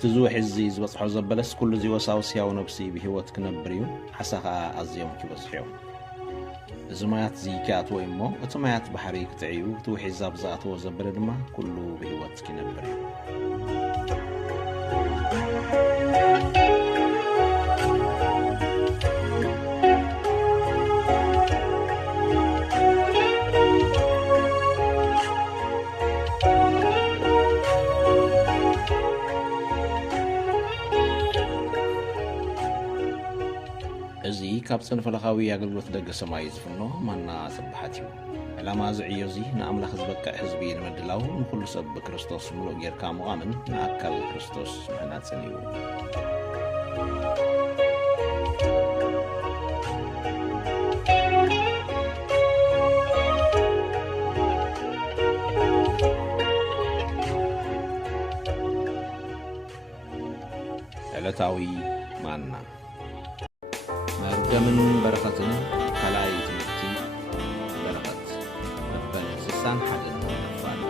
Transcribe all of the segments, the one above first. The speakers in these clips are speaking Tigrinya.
تزوح الزيز بصحو زبلس كل زي وساوسيا ونفسي بهوت كنبريو حساها أزيوم كبصحيو زمايات زيكات ويمو وتمايات بحريك تعيو توحي زابزات وزبل دما كله بهوت كنبريو أزي كابسن فلخاوي يقلبلو تدق سماي زفنو مانا سبحاتيو علامة زعيوزي نعمل خزبك حزبي المدلاو نخلو سب كريستوس ملو غير كامو آمن نأكل كريستوس محنات سنيو علتاوي مانا مرجمن بركتن كلاي تمتي بركت نبل سسان حدن نفال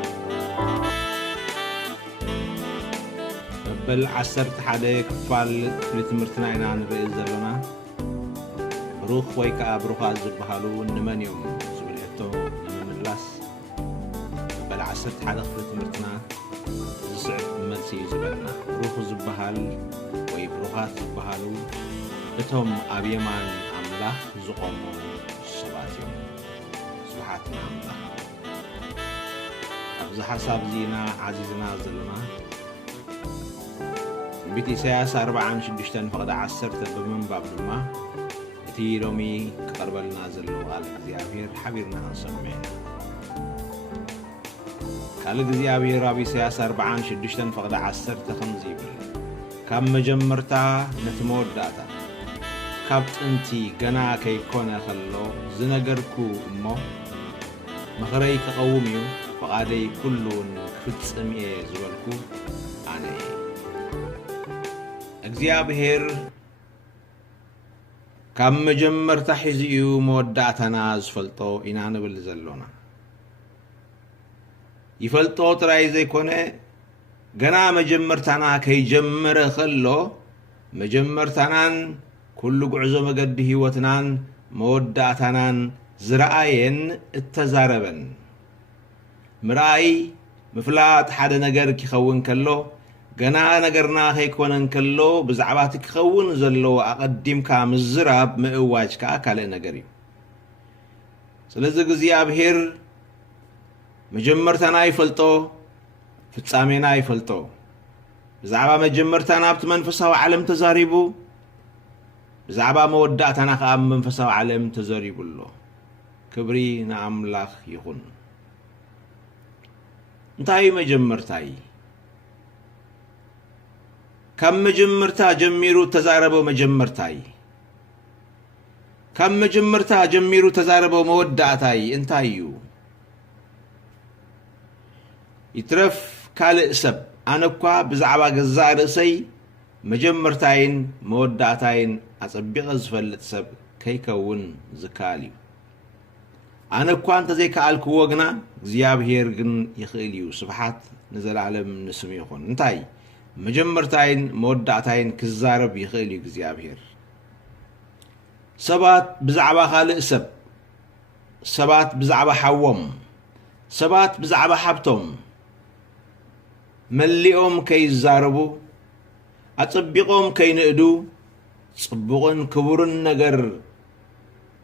نبل عسرت حدا كفال لتمرتنا عنا نرئي زلنا بروخ ويكا بروخا زبهالو نمن يوم زبليتو نمن اللاس نبل عسرت حدا لتمرتنا زسعب ملسي زبلنا بروخ زبهال وي بروخات زبهالو እቶም ኣብ የማን ኣምላኽ ዝቆሙ ሰባት እዮም ስብሓትና ኣምላኽ ኣብዚ ሓሳብ ዚና ዓዚዝና ዘለና ትንቢት ኢሳያስ 46 ፈቕዲ 10 ብምንባብ ድማ እቲ ሎሚ ክቐርበልና ዘሎ ቃል እግዚኣብሔር ሓቢርና ክንሰምዕ ቃል እግዚኣብሔር ኣብ ኢሳያስ 46 ፈቕዲ 10 ከምዚ ይብል ካብ መጀመርታ ነቲ መወዳእታ ካብ ጥንቲ ገና ከይኮነ ከሎ ዝነገርኩ እሞ መኽረይ ክቐውም እዩ ፈቓደይ ኩሉን ክፍጽም እየ ዝበልኩ ኣነ እየ እግዚኣብሔር ካብ መጀመርታ ሒዙ እዩ መወዳእታና ዝፈልጦ ኢና ንብል ዘሎና ይፈልጦ ጥራይ ዘይኮነ ገና መጀመርታና ከይጀመረ ከሎ መጀመርታናን كل قعزو مقد هيوتنان مودعتنان زرعين التزاربن مرأي مفلات حدا نجر كيخون كلو جنا نجرنا خيكونن كلو بزعباتك خون زلو أقدم كام الزراب مقواج كأكل نجري سلزق زيابهير مجمرتنا يفلتو فتسامينا يفلتو بزعبا مجمرتنا بتمنفسها وعلم تزاريبو بزعبا مودعتنا خام منفسه وعلم تزريب الله كبري نعملاخ يخون انتاي مجمرتاي كم مجمرتا جميرو تزاربو مجمرتاي كم مجمرتا جميرو تزاربو مودعتاي انتايو يترف كالئسب أنكوا بزعبا قزار رأسي مجمرتاين مودعتاين أصبغ زفلت سب كيكون زكاليو أنا كوانت زي كالك وغنا زياب هيرغن يخيليو سبحات نزل عالم نسميخون انتاي مجمرتاين مودعتاين كزارب يخيليو زياب هير سبات بزعبا خالق سب سبات بزعبا حوم سبات بزعبا حبتم مليهم كيزاربو أصبغهم كينقدو صبغن كبرن نجر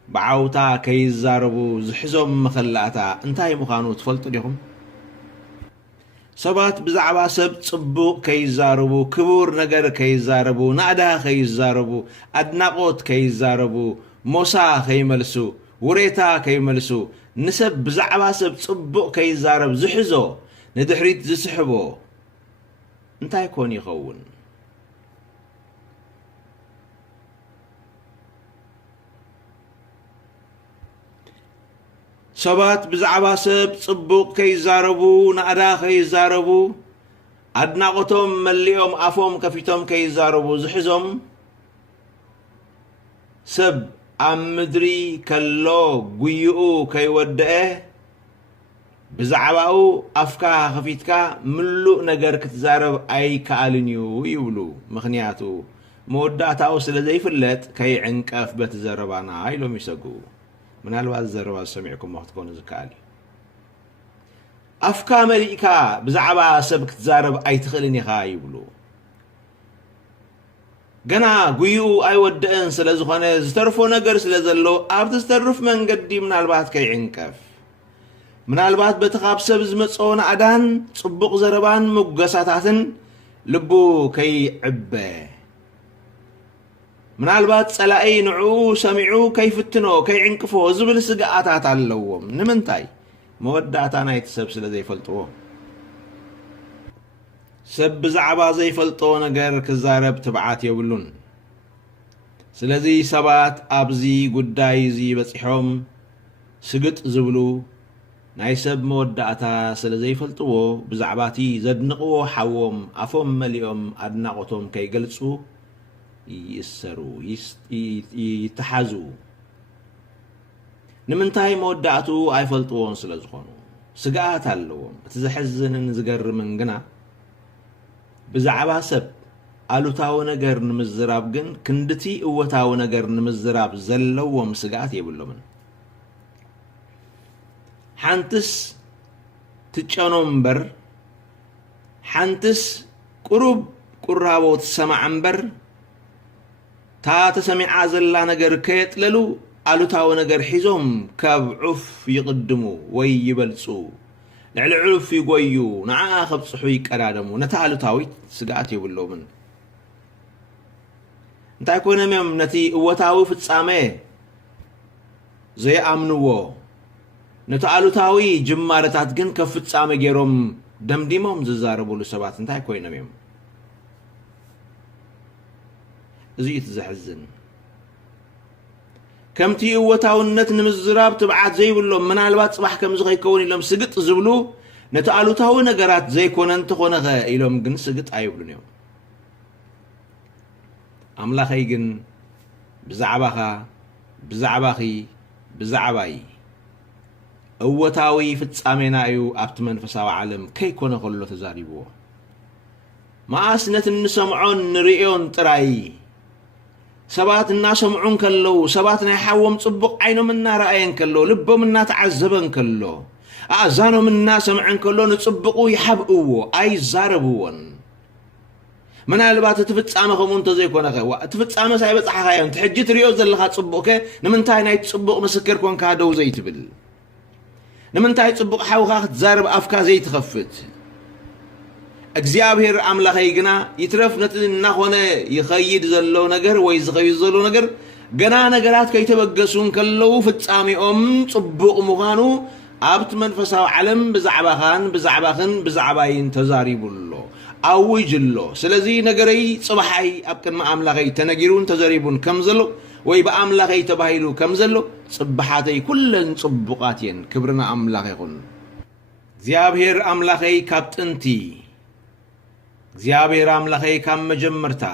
بعوتا كيزاربو زحزم مخلاتا انتاي مخانو تفلتو ليهم سبات بزعبا سب صبغ كيزاربو كبر نجر كيزاربو نعدا كيزاربو أدناقوت كيزاربو موسى كيملسو وريتا كيملسو نسب بزعبا سب صبغ كيزارب زحزو ندحريت زسحبو انتاي كون يخون سبات بزعبا سب صبوق كيزاربو نعدا كيزاربو أدناقتهم مليهم أفهم كفيتهم كيزاربو زحزهم سب أمدري كاللو قيئو كيودئه ብዛዕባኡ ኣፍካ ኸፊትካ ምሉእ ነገር ክትዛረብ ኣይከኣልንዩ ይብሉ ምኽንያቱ መወዳእታኡ ስለ ዘይፍለጥ ከይዕንቀፍ በቲ ዘረባና ኢሎም ይሰጉ ምናልባት ዘረባ ሰሚዕኩም ክትኮኑ ዝከኣል ኣፍካ መሊእካ ብዛዕባ ሰብ ክትዛረብ ኣይትኽእልን ኢኻ ይብሉ ገና ጉይኡ ኣይወድአን ስለ ዝኾነ ዝተርፎ ነገር ስለ ዘሎ ኣብቲ ዝተርፍ መንገዲ ምናልባት ከይዕንቀፍ ምናልባት በቲ ካብ ሰብ ዝመጾ ንኣዳን ጽቡቕ ዘረባን ሙገሳታትን ልቡ ከይዕበ ምናልባት ጸላኢ ንዕኡ ሰሚዑ ከይፍትኖ ከይዕንቅፎ ዝብል ስግኣታት ኣለዎም ንምንታይ መወዳእታ ናይቲ ሰብ ስለ ዘይፈልጥዎ ሰብ ብዛዕባ ዘይፈልጦ ነገር ክዛረብ ትብዓት የብሉን ስለዚ ሰባት ኣብዚ ጉዳይ እዚ በፂሖም ስግጥ ዝብሉ ናይ ሰብ መወዳእታ ስለ ዘይፈልጥዎ ብዛዕባቲ ዘድንቕዎ ሓዎም ኣፎም መሊኦም ኣድናቆቶም ከይገልጹ ይእሰሩ ይተሓዙ ንምንታይ መወዳእቱ ኣይፈልጥዎን ስለ ዝኾኑ ስግኣት ኣለዎም እቲ ዘሕዝንን ዝገርምን ግና ብዛዕባ ሰብ ኣሉታዊ ነገር ንምዝራብ ግን ክንድቲ እወታዊ ነገር ንምዝራብ ዘለዎም ስግኣት የብሎምን ሓንትስ ትጨኖ እምበር ሓንትስ ቁሩብ ቁራቦ ትሰማዕ እምበር ታ ተሰሚዓ ዘላ ነገር ከየጥለሉ ኣሉታዊ ነገር ሒዞም ካብ ዑፍ ይቕድሙ ወይ ይበልጹ ልዕሊ ዑፍ ይጎዩ ንዓኣ ከብፅሑ ይቀዳደሙ ነታ ኣሉታዊት ስግኣት የብሎምን እንታይ ኮይኖም እዮም ነቲ እወታዊ ፍጻሜ ዘይኣምንዎ ነቲ ኣሉታዊ ጅማረታት ግን ከብ ፍጻሜ ገይሮም ደምዲሞም ዝዛረብሉ ሰባት እንታይ ኮይኖም እዮም እዚ እቲ ዘሕዝን ከምቲ እወታውነት ንምዝራብ ትብዓት ዘይብሎም ምናልባት ጽባሕ ከምዚ ከይከውን ኢሎም ስግጥ ዝብሉ ነቲ ኣሉታዊ ነገራት ዘይኮነ እንተኾነኸ ኢሎም ግን ስግጥ ኣይብሉን እዮም ኣምላኸይ ግን ብዛዕባኻ ብዛዕባኺ ብዛዕባይ እወታዊ ፍጻሜና እዩ ኣብቲ መንፈሳዊ ዓለም ከይኮነ ከሎ ተዛሪብዎ መዓስ ነቲ እንሰምዖን ንርእዮን ጥራይ ሰባት እናሰምዑን ከለው ሰባት ናይ ሓዎም ጽቡቕ ዓይኖም እናረኣየን ከሎ ልቦም እናተዓዘበን ከሎ ኣእዛኖም እናሰምዐን ከሎ ንጽቡቑ ይሓብእዎ ኣይዛረብዎን ምናልባት እቲ ፍጻመ ከምኡ እንተዘይኮነኸ እቲ ፍጻመ ሳይበፅሓኻዮም ትሕጂ ትሪኦ ዘለኻ ጽቡቕከ ንምንታይ ናይ ጽቡቕ ምስክር ኮንካ ደው ዘይትብል ንምንታይ ጽቡቕ ሓውኻ ክትዛረብ ኣፍካ ዘይትኸፍት እግዚአብሔር ኣምላኸይ ግና ይትረፍ ነቲ እናኾነ ይኸይድ ዘሎ ነገር ወይ ዝኸይድ ዘሎ ነገር ገና ነገራት ከይተበገሱን ከለው ፍጻሜኦም ጽቡቕ ምዃኑ ኣብቲ መንፈሳዊ ዓለም ብዛዕባኻን ብዛዕባኽን ብዛዕባይን ተዛሪቡሎ ኣውጅሎ ስለዚ ነገረይ ጽባሓይ ኣብ ቅድሚ ኣምላኸይ ተነጊሩን ተዘሪቡን ከም ዘሎ ወይ ብኣምላኸይ ተባሂሉ ከም ዘሎ ጽባሓተይ ኩለን ጽቡቓት እየን ክብርና ኣምላኽ ይኹን እግዚአብሔር ኣምላኸይ ካብ ጥንቲ እግዚአብሔር ኣምላኸይ ካብ መጀመርታ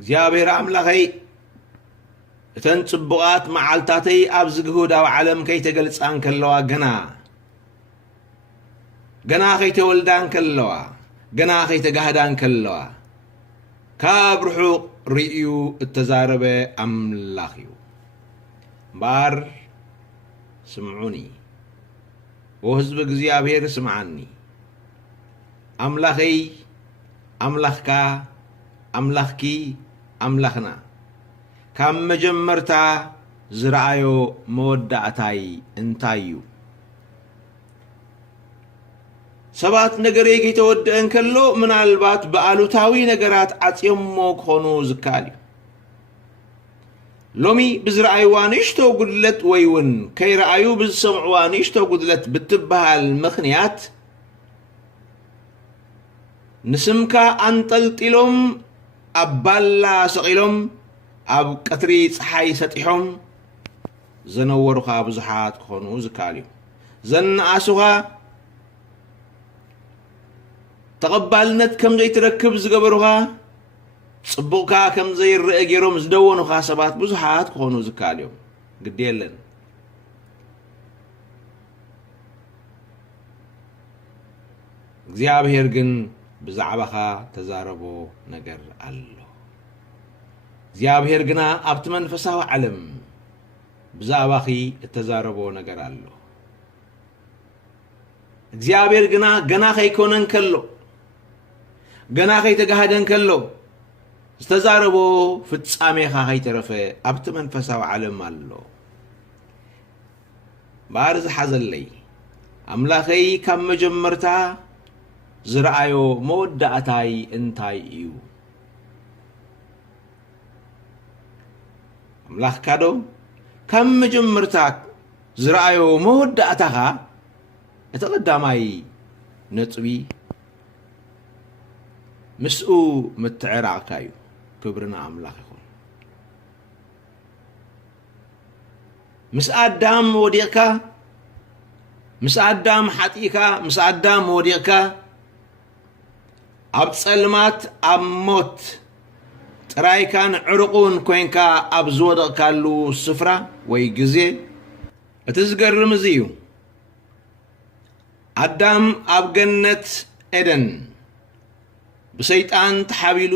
እግዚአብሔር ኣምላኸይ እተን ጽቡቓት መዓልታተይ ኣብ ዝግሁዳዊ ዓለም ከይተገልጻን ከለዋ ገና ከይተወልዳን ከለዋ ገና ከይተጋህዳን ከለዋ ካብ ርሑቕ ርእዩ እተዛረበ ኣምላኽ እዩ እምበር ስምዑኒ ወህዝቢ እግዚአብሔር ስምዓኒ ኣምላኸይ ኣምላኽካ ኣምላኽኪ ኣምላኽና ካብ መጀመርታ ዝረኣዮ መወዳእታይ እንታይ እዩ ሰባት ነገረይ ከይተወድአን ከሎ ምናልባት ብኣሉታዊ ነገራት ዓጽዮሞ ክኾኑ ዝከኣል እዩ ሎሚ ብዝረኣይዋ ንእሽቶ ጉድለት ወይ እውን ከይረኣዩ ብዝሰምዕዋ ንእሽቶ ጉድለት ብትበሃል ምኽንያት ንስምካ አንጠልጢሎም ኣብ ባላ ሰቂሎም ኣብ ቀትሪ ፀሓይ ሰጢሖም ዘነወሩኻ ብዙሓት ክኾኑ ዝከኣል እዩ ዘነኣሱኻ ተቐባልነት ከም ዘይትረክብ ዝገበሩኻ ጽቡቕካ ከም ዘይርአ ገይሮም ዝደወኑኻ ሰባት ብዙሓት ክኾኑ ዝከኣል እዮም ግድ የለን እግዚአብሔር ግን ብዛዕባኻ ተዛረቦ ነገር ኣሎ እግዚአብሔር ግና ኣብቲ መንፈሳዊ ዓለም ብዛዕባኺ እተዛረቦ ነገር ኣሎ እግዚአብሔር ግና ገና ከይኮነን ከሎ ገና ከይተጋሃደን ከሎ ዝተዛረቦ ፍጻሜኻ ከይተረፈ ኣብቲ መንፈሳዊ ዓለም ኣሎ ባር ዝሓዘለይ ኣምላኸይ ካብ መጀመርታ ዝረአዮ መወዳእታይ እንታይ እዩ ኣምላኽ ካዶ ካብ መጀመርታ ዝረአዮ መወዳእታኻ እቲ ቀዳማይ ነጥቢ ምስኡ ምትዕራቕካ እዩ ክብርና ኣምላኽ ይኹን ምስ ኣዳም ወዲቕካ ምስ ኣዳም ሓጢእካ ምስ ኣዳም ወዲቕካ ኣብ ጸልማት ኣብ ሞት ጥራይካን ዕሩቁን ኮይንካ ኣብ ዝወደቕካሉ ስፍራ ወይ ግዜ እቲ ዝገርም እዚ እዩ ኣዳም ኣብ ገነት ኤደን ብሰይጣን ተሓቢሉ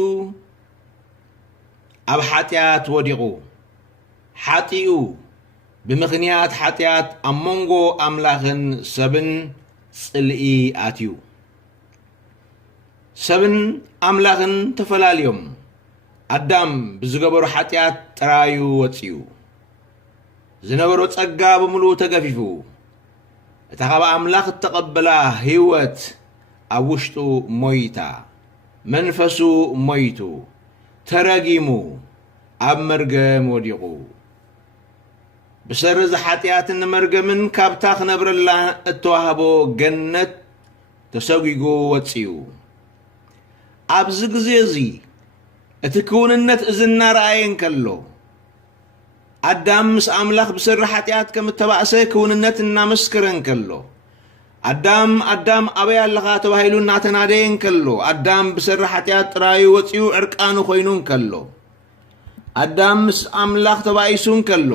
ኣብ ሓጢኣት ወዲቑ ሓጢኡ ብምኽንያት ሓጢኣት ኣብ መንጎ ኣምላኽን ሰብን ጽልኢ ኣትዩ ሰብን ኣምላኽን ተፈላለዮም ኣዳም ብዝገበሮ ሓጢኣት ጥራዩ ወፂኡ ዝነበሮ ጸጋ ብምሉእ ተገፊፉ እታ ካብ ኣምላኽ እተቐበላ ህይወት ኣብ ውሽጡ ሞይታ መንፈሱ ሞይቱ ተረጊሙ ኣብ መርገም ወዲቑ ብሰረዝ ሓጢኣትን መርገምን ካብታ ክነብረላ እተዋህቦ ገነት ተሰጊጉ ወፂኡ ኣብዚ ግዜ እዚ እቲ ክውንነት እዚ እናረኣየን ከሎ ኣዳም ምስ ኣምላኽ ብሰሪ ሓጢኣት ከም እተባእሰ ክውንነት እናመስክረን ከሎ ኣዳም ኣበይ ኣለኻ ተባሂሉ እናተናደየን ከሎ ኣዳም ብሰሪ ሓጢኣት ጥራዩ ወፂኡ ዕርቃኑ ኮይኑን ከሎ ኣዳም ምስ ኣምላኽ ተባኢሱን ከሎ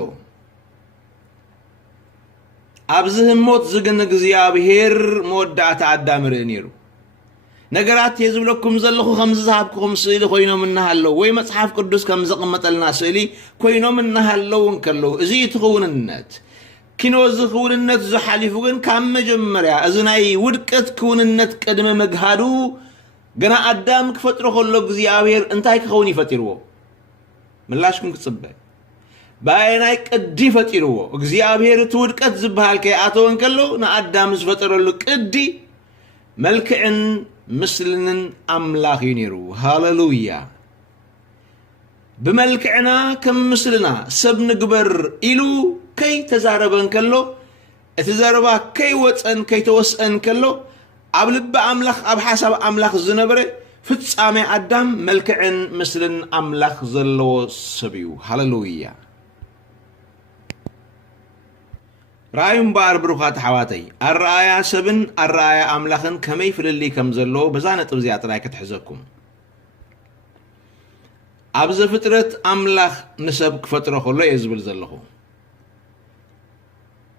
ኣብዚ ህሞት ዝግነ እግዚኣብሔር መወዳእታ ኣዳም ርኢ ነይሩ ነገራት የዝብለኩም ዘለኹ ከም ዝሃብክኹም ስእሊ ኮይኖም እናሃለው ወይ መጽሓፍ ቅዱስ ከም ዘቐመጠልና ስእሊ ኮይኖም እናሃለው እንከለው እዚ ትኽውንነት ኪኖ ዝኽውንነት ዝሓሊፉ ግን ካብ መጀመርያ እዚ ናይ ውድቀት ክውንነት ቅድሚ ምግሃዱ ገና ኣዳም ክፈጥሮ ከሎ እግዚኣብሔር እንታይ ክኸውን ይፈጢርዎ ምላሽኩም ክጽበ ባይናይ ቅዲ ፈጢርዎ እግዚአብሔር እቲ ውድቀት ዝበሃል ከይኣተወን ከሎ ንኣዳም ዝፈጠረሉ ቅዲ መልክዕን ምስልንን ኣምላኽ እዩ ነይሩ ሃሌሉያ ብመልክዕና ከም ምስልና ሰብ ንግበር ኢሉ ከይተዛረበን ከሎ እቲ ዘረባ ከይወፀን ከይተወስአን ከሎ ኣብ ልቢ ኣምላኽ ኣብ ሓሳብ ኣምላኽ ዝነበረ ፍጻሜ ኣዳም መልክዕን ምስልን ኣምላኽ ዘለዎ ሰብ እዩ ሃሌሉያ رأيهم بار بروخات حواتي الرأي سبن الرأي أملاخن كما يفللي كم زلو بزانة تبزيات رايك تحزكم أبز فترة أملاخ نسبك فترة خلو يزبل زلخو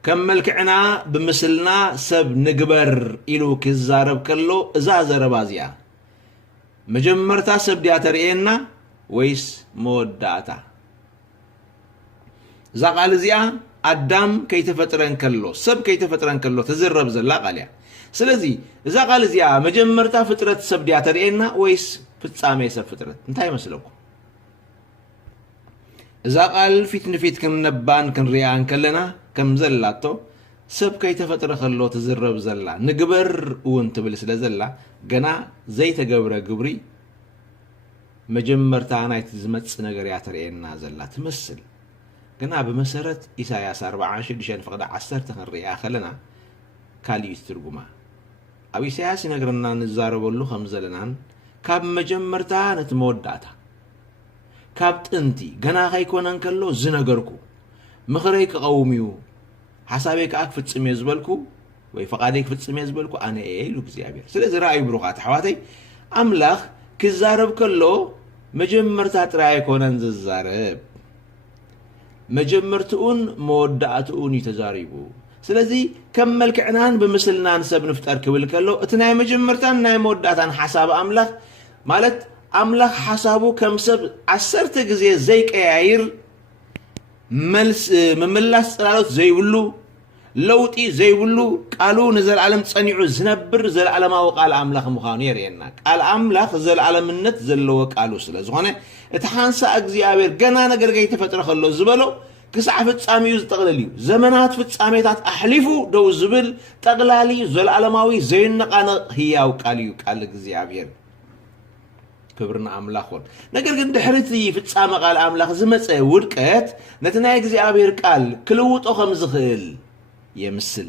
كم ملكعنا بمثلنا سب نقبر إلو كزارب كلو زازر بازيا مجمرتا سب دياتر إينا ويس موداتا زاقال زيا أدام كي تفترن كله سب كي تفترن كله تزرب زلا قاليا سلازي إذا قال زيا مجمرتا فترة سب دياتر إينا ويس فتسامي سب فترة انتهي مسلوكم إذا قال فيت نفيت كم نبان كن ريان كلنا كم زلاتو سب كي تفتر خلو تزرب زلا نقبر وانت بالسلا زلا قنا زي تقبر قبري مجمرتا نايت زمت سنقر ياتر إينا زلا تمثل قنا بمسارة إساياس 14 دشان فقد 10 تخريا خلنا كالي يسترقما أو إساياس نقرنا نزارب اللو خمزلنان كاب مجمرتا نتموداتا كاب تنتي قنا خيكونان كاللو زنقركو مخريك قوميو حسابيك أكفت سميز بالكو ويفقاديك فت سميز بالكو أنا إيلو كزيابير سلازي رأي بروخات حواتي أملاخ كزارب كاللو مجمرتا ترأي كونان ززارب مجمرتون مودعتون يتزاربو ስለዚህ ከም መልክዕናን ብምስልናን ሰብ ንፍጠር ክብል ከሎ እቲ ናይ መጀመርታን ናይ መወዳእታን ሓሳብ ኣምላኽ ማለት ኣምላኽ ሓሳቡ ከም ሰብ 10 ግዜ ዘይቀያይር ምምላስ ጽላሎት ዘይብሉ ለውጢ ዘይብሉ ቃሉ ንዘለዓለም ጸኒዑ ዝነብር ዘለዓለማዊ ቃል ኣምላኽ ምዃኑ የርእየና ቃል ኣምላኽ ዘለዓለምነት ዘለዎ ቃሉ ስለ ዝኾነ እቲ ሓንሳ እግዚኣብሔር ገና ነገር ከይተፈጥረ ከሎ ዝበሎ ክሳዕ ፍጻሜኡ ዝጠቕልል እዩ ዘመናት ፍጻሜታት ኣሕሊፉ ደው ዝብል ጠቕላሊ ዘለዓለማዊ ዘይነቃነቕ ህያው ቃል እዩ ቃል እግዚኣብሔር ክብርና ኣምላኽ ሆን ነገር ግን ድሕሪት ፍጻመ ቃል ኣምላኽ ዝመፀ ውድቀት ነቲ ናይ እግዚኣብሔር ቃል ክልውጦ ከም ዝኽእል የምስል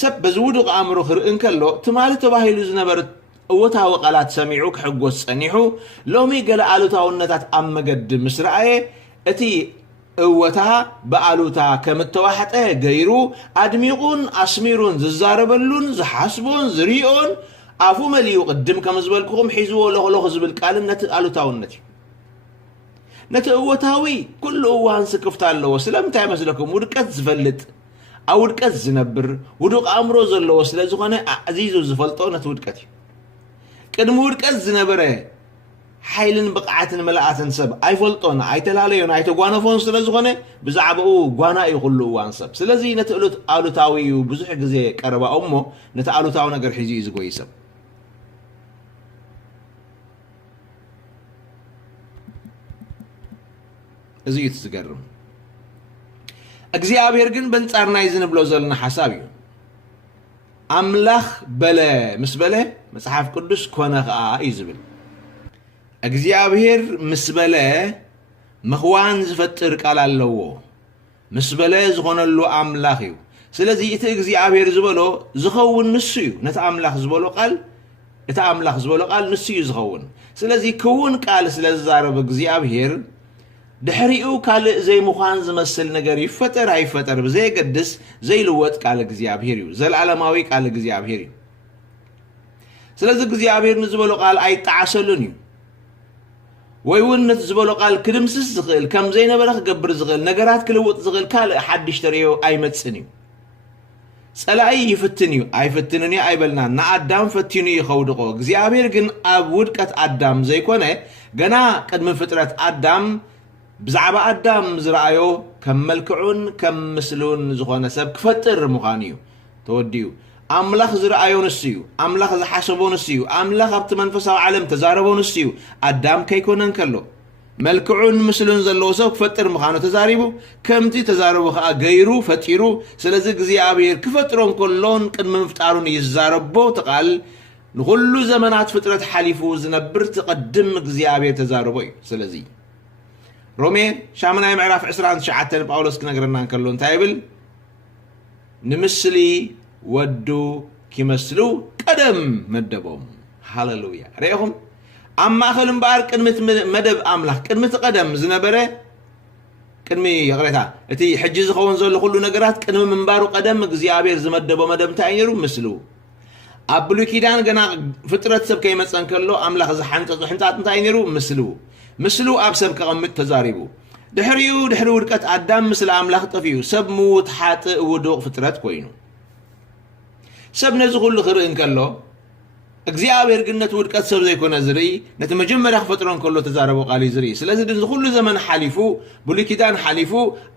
ሰብ በዝውድቕ ኣእምሮ ክርእን ከሎ ትማሊ ተባሂሉ ዝነበረ እወታዊ ቃላት ሰሚዑ ክሕጎስ ጸኒሑ ሎሚ ገለ ኣሉታውነታት ኣብ መገዲ ምስ ረኣየ እቲ እወታ ብኣሉታ ከም እተዋሕጠ ገይሩ ኣድሚቑን ኣስሚሩን ዝዛረበሉን ዝሓስቦን ዝሪኦን ኣፉ መሊኡ ቅድም ከም ዝበልክኹም ሒዝዎ ለኽለኽ ዝብል ቃልን ነቲ ኣሉታውነት እዩ ነቲ እወታዊ ኩሉ እዋን ስክፍታ ኣለዎ ስለምንታይ መስለኩም ውድቀት ዝፈልጥ ኣብ ውድቀት ዝነብር ውዱቕ ኣእምሮ ዘለዎ ስለ ዝኾነ ኣዚዙ ዝፈልጦ ነቲ ውድቀት እዩ ቅድሚ ውድቀት ዝነበረ ሓይልን ብቕዓትን መላእትን ሰብ ኣይፈልጦን ኣይተላለዮን ኣይተጓነፎን ስለ ዝኾነ ብዛዕባኡ ጓና እዩ ኩሉ እዋን ሰብ ስለዚ ነቲ ኣሉታዊ ብዙሕ ግዜ ቀረባ እሞ ነቲ ኣሉታዊ ነገር ሒዙ እዩ ዝጎይ ሰብ እዚ እዩ ዝገርም እግዚኣብሔር ግን በንጻር ናይ ዝንብሎ ዘለና ሓሳብ እዩ ኣምላኽ በለ ምስ በለ መጽሓፍ ቅዱስ ኮነ ከዓ እዩ ዝብል እግዚአብሔር ምስ በለ ምኽዋን ዝፈጥር ቃል ኣለዎ ምስ በለ ዝኾነሉ ኣምላኽ እዩ ስለዚ እቲ እግዚአብሔር ዝበሎ ዝኸውን ንሱ እዩ ነቲ ኣምላኽ ዝበሎ ቃል እቲ ኣምላኽ ዝበሎ ቃል ንሱ እዩ ዝኸውን ስለዚ ክውን ቃል ስለ ዝዛረብ እግዚአብሔር ድሕሪኡ ካልእ ዘይምዃን ዝመስል ነገር ይፈጠር ኣይፈጠር ብዘይገድስ ዘይልወጥ ቃል እግዚአብሔር እዩ ዘለዓለማዊ ቃል እግዚአብሔር እዩ ስለዚ እግዚአብሔር ንዝበሎ ቃል ኣይጣዓሰሉን እዩ ወይ እውን ነቲ ዝበሎ ቃል ክድምስስ ዝኽእል ከም ዘይነበረ ክገብር ዝኽእል ነገራት ክልውጥ ዝኽእል ካልእ ሓድሽ ተርእዮ ኣይመፅን እዩ ጸላኢ ይፍትን እዩ ኣይፍትንን እዩ ኣይበልና ንኣዳም ፈቲኑ እዩ ኸውድቆ እግዚአብሔር ግን ኣብ ውድቀት ኣዳም ዘይኮነ ገና ቅድሚ ፍጥረት ኣዳም ብዛዕባ ኣዳም ዝረኣዮ ከም መልክዑን ከም ምስሉን ዝኾነ ሰብ ክፈጥር ምዃኑ እዩ ተወዲኡ ኣምላኽ ዝረኣዮ ንሱ እዩ ኣምላኽ ዝሓሰቦ ንሱ እዩ ኣምላኽ ኣብቲ መንፈሳዊ ዓለም ተዛረቦ ንሱ እዩ ኣዳም ከይኮነን ከሎ መልክዑን ምስሉን ዘለዎ ሰብ ክፈጥር ምዃኑ ተዛሪቡ ከምቲ ተዛረቡ ከዓ ገይሩ ፈጢሩ ስለዚ እግዚኣብሔር ክፈጥሮን ከሎን ቅድሚ ምፍጣሩን ይዛረቦ ተቃል ንኩሉ ዘመናት ፍጥረት ሓሊፉ ዝነብር ትቐድም እግዚኣብሔር ተዛረቦ እዩ ስለዚ ሮሜ ሻምናይ ምዕራፍ 29 ጳውሎስ ክነግረና እንከሎ እንታይ ይብል ንምስሊ ወዱ ክመስሉ ቀደም መደቦም ሃሌሉያ ርኢኹም ኣብ ማእኸል እምበኣር ቅድሚት መደብ ኣምላኽ ቅድሚት ቀደም ዝነበረ ቅድሚ ይቕሬታ እቲ ሕጂ ዝኸውን ዘሎ ኩሉ ነገራት ቅድሚ ምንባሩ ቀደም እግዚኣብሔር ዝመደቦ መደብ እንታይ ነይሩ ምስሉ ኣብ ብሉይ ኪዳን ገና ፍጥረት ሰብ ከይመፀን ከሎ ኣምላኽ ዝሓንፀፁ ሕንፃት እንታይ ነይሩ ምስሉ ኣብ ሰብ ከቐምጥ ተዛሪቡ ድሕሪኡ ድሕሪ ውድቀት ኣዳም ምስሊ ኣምላኽ ጠፍዩ ሰብ ምውት ሓጥእ ውዱቕ ፍጥረት ኮይኑ ሰብ ነዚ ኩሉ ክርኢ እንከሎ እግዚአብሔር ግን ነቲ ውድቀት ሰብ ዘይኮነ ዝርኢ ነቲ መጀመርያ ክፈጥሮ እንከሎ ተዛረቦ ቃል እዩ ዝርኢ ስለዚ ድዚ ኩሉ ዘመን ሓሊፉ ብሉይ ኪዳን ሓሊፉ